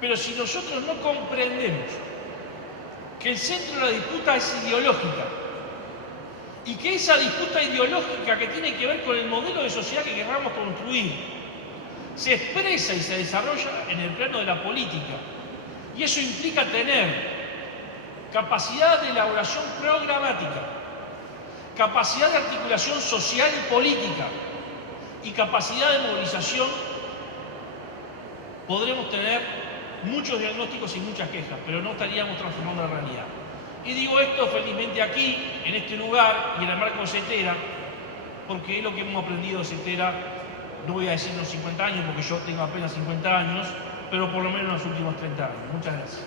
Pero si nosotros no comprendemos que el centro de la disputa es ideológica y que esa disputa ideológica que tiene que ver con el modelo de sociedad que queramos construir se expresa y se desarrolla en el plano de la política, y eso implica tener capacidad de elaboración programática, capacidad de articulación social y política y capacidad de movilización, podremos tener muchos diagnósticos y muchas quejas, pero no estaríamos transformando la realidad. Y digo esto felizmente aquí, en este lugar y en el marco de CETERA, porque es lo que hemos aprendido de CETERA, no voy a decir unos 50 años, porque yo tengo apenas 50 años, pero por lo menos en los últimos 30 años. Muchas gracias.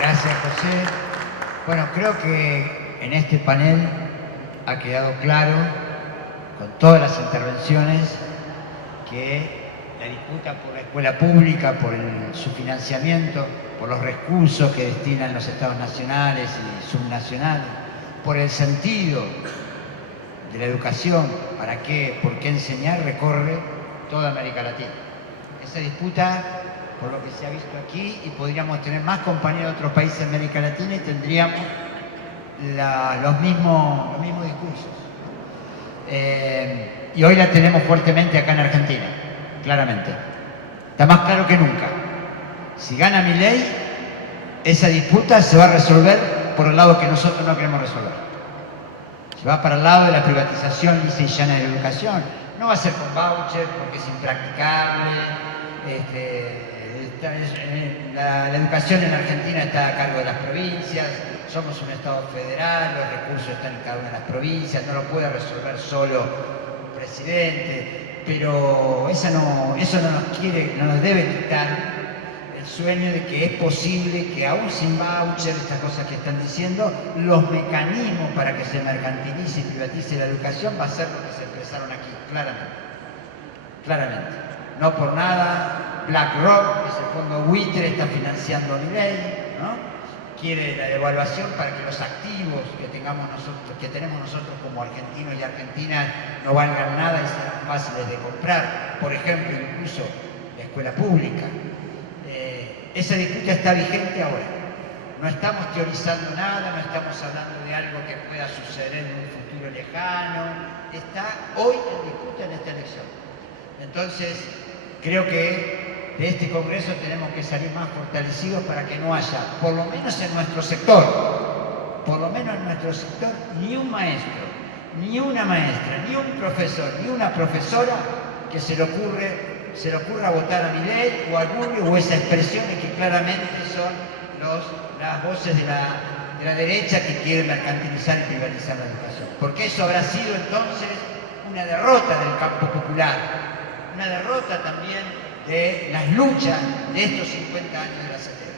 Gracias, José. Bueno, creo que en este panel ha quedado claro, con todas las intervenciones, que la disputa por la escuela pública, por su financiamiento, por los recursos que destinan los estados nacionales y subnacionales, por el sentido de la educación, para qué, por qué enseñar, recorre toda América Latina. Esa disputa, por lo que se ha visto aquí, y podríamos tener más compañeros de otros países de América Latina y tendríamos los mismos discursos. Y hoy la tenemos fuertemente acá en Argentina, claramente. Está más claro que nunca. Si gana Milei, esa disputa se va a resolver por el lado que nosotros no queremos resolver. Se va para el lado de la privatización lisa y llana de la educación. No va a ser con voucher porque es impracticable. La educación en Argentina está a cargo de las provincias. Somos un Estado federal, los recursos están en cada una de las provincias, no lo puede resolver solo un presidente, pero eso no nos debe quitar el sueño de que es posible que aún sin voucher, estas cosas que están diciendo, los mecanismos para que se mercantilice y privatice la educación va a ser lo que se expresaron aquí, claramente. No por nada, BlackRock, ese fondo buitre, está financiando a Milei, ¿no? Quiere la devaluación para que los activos que tenemos nosotros como argentinos y argentinas no valgan nada y sean fáciles de comprar. Por ejemplo, incluso la escuela pública. Esa disputa está vigente ahora. No estamos teorizando nada, no estamos hablando de algo que pueda suceder en un futuro lejano. Está hoy en disputa en esta elección. Entonces, creo que de este Congreso tenemos que salir más fortalecidos para que no haya, por lo menos en nuestro sector, ni un maestro, ni una maestra, ni un profesor, ni una profesora que se le ocurra votar a Milei o a Burri o esas expresiones que claramente son las voces de la derecha que quieren mercantilizar y privatizar la educación. Porque eso habrá sido entonces una derrota del campo popular, una derrota también de las luchas de estos 50 años de la CETERA.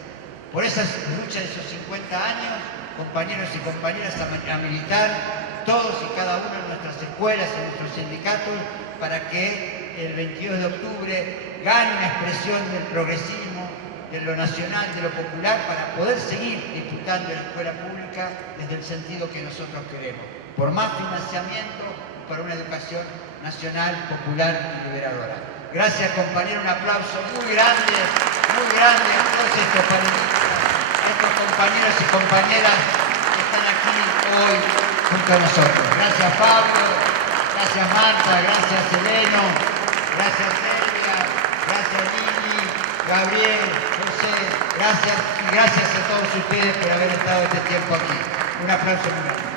Por esas luchas de esos 50 años, compañeros y compañeras, a militar todos y cada uno en nuestras escuelas, en nuestros sindicatos, para que el 22 de octubre gane una expresión del progresismo de lo nacional, de lo popular, para poder seguir disputando en la escuela pública desde el sentido que nosotros queremos, por más financiamiento, para una educación nacional, popular y liberadora. Gracias, compañeros, un aplauso muy grande a todos estos panelistas, a estos compañeros y compañeras que están aquí hoy junto a nosotros. Gracias, Pablo, gracias, Marta, gracias, Eleno, gracias, Celia, gracias, Lili, Gabriel, José, gracias y gracias a todos ustedes por haber estado este tiempo aquí. Un aplauso muy grande.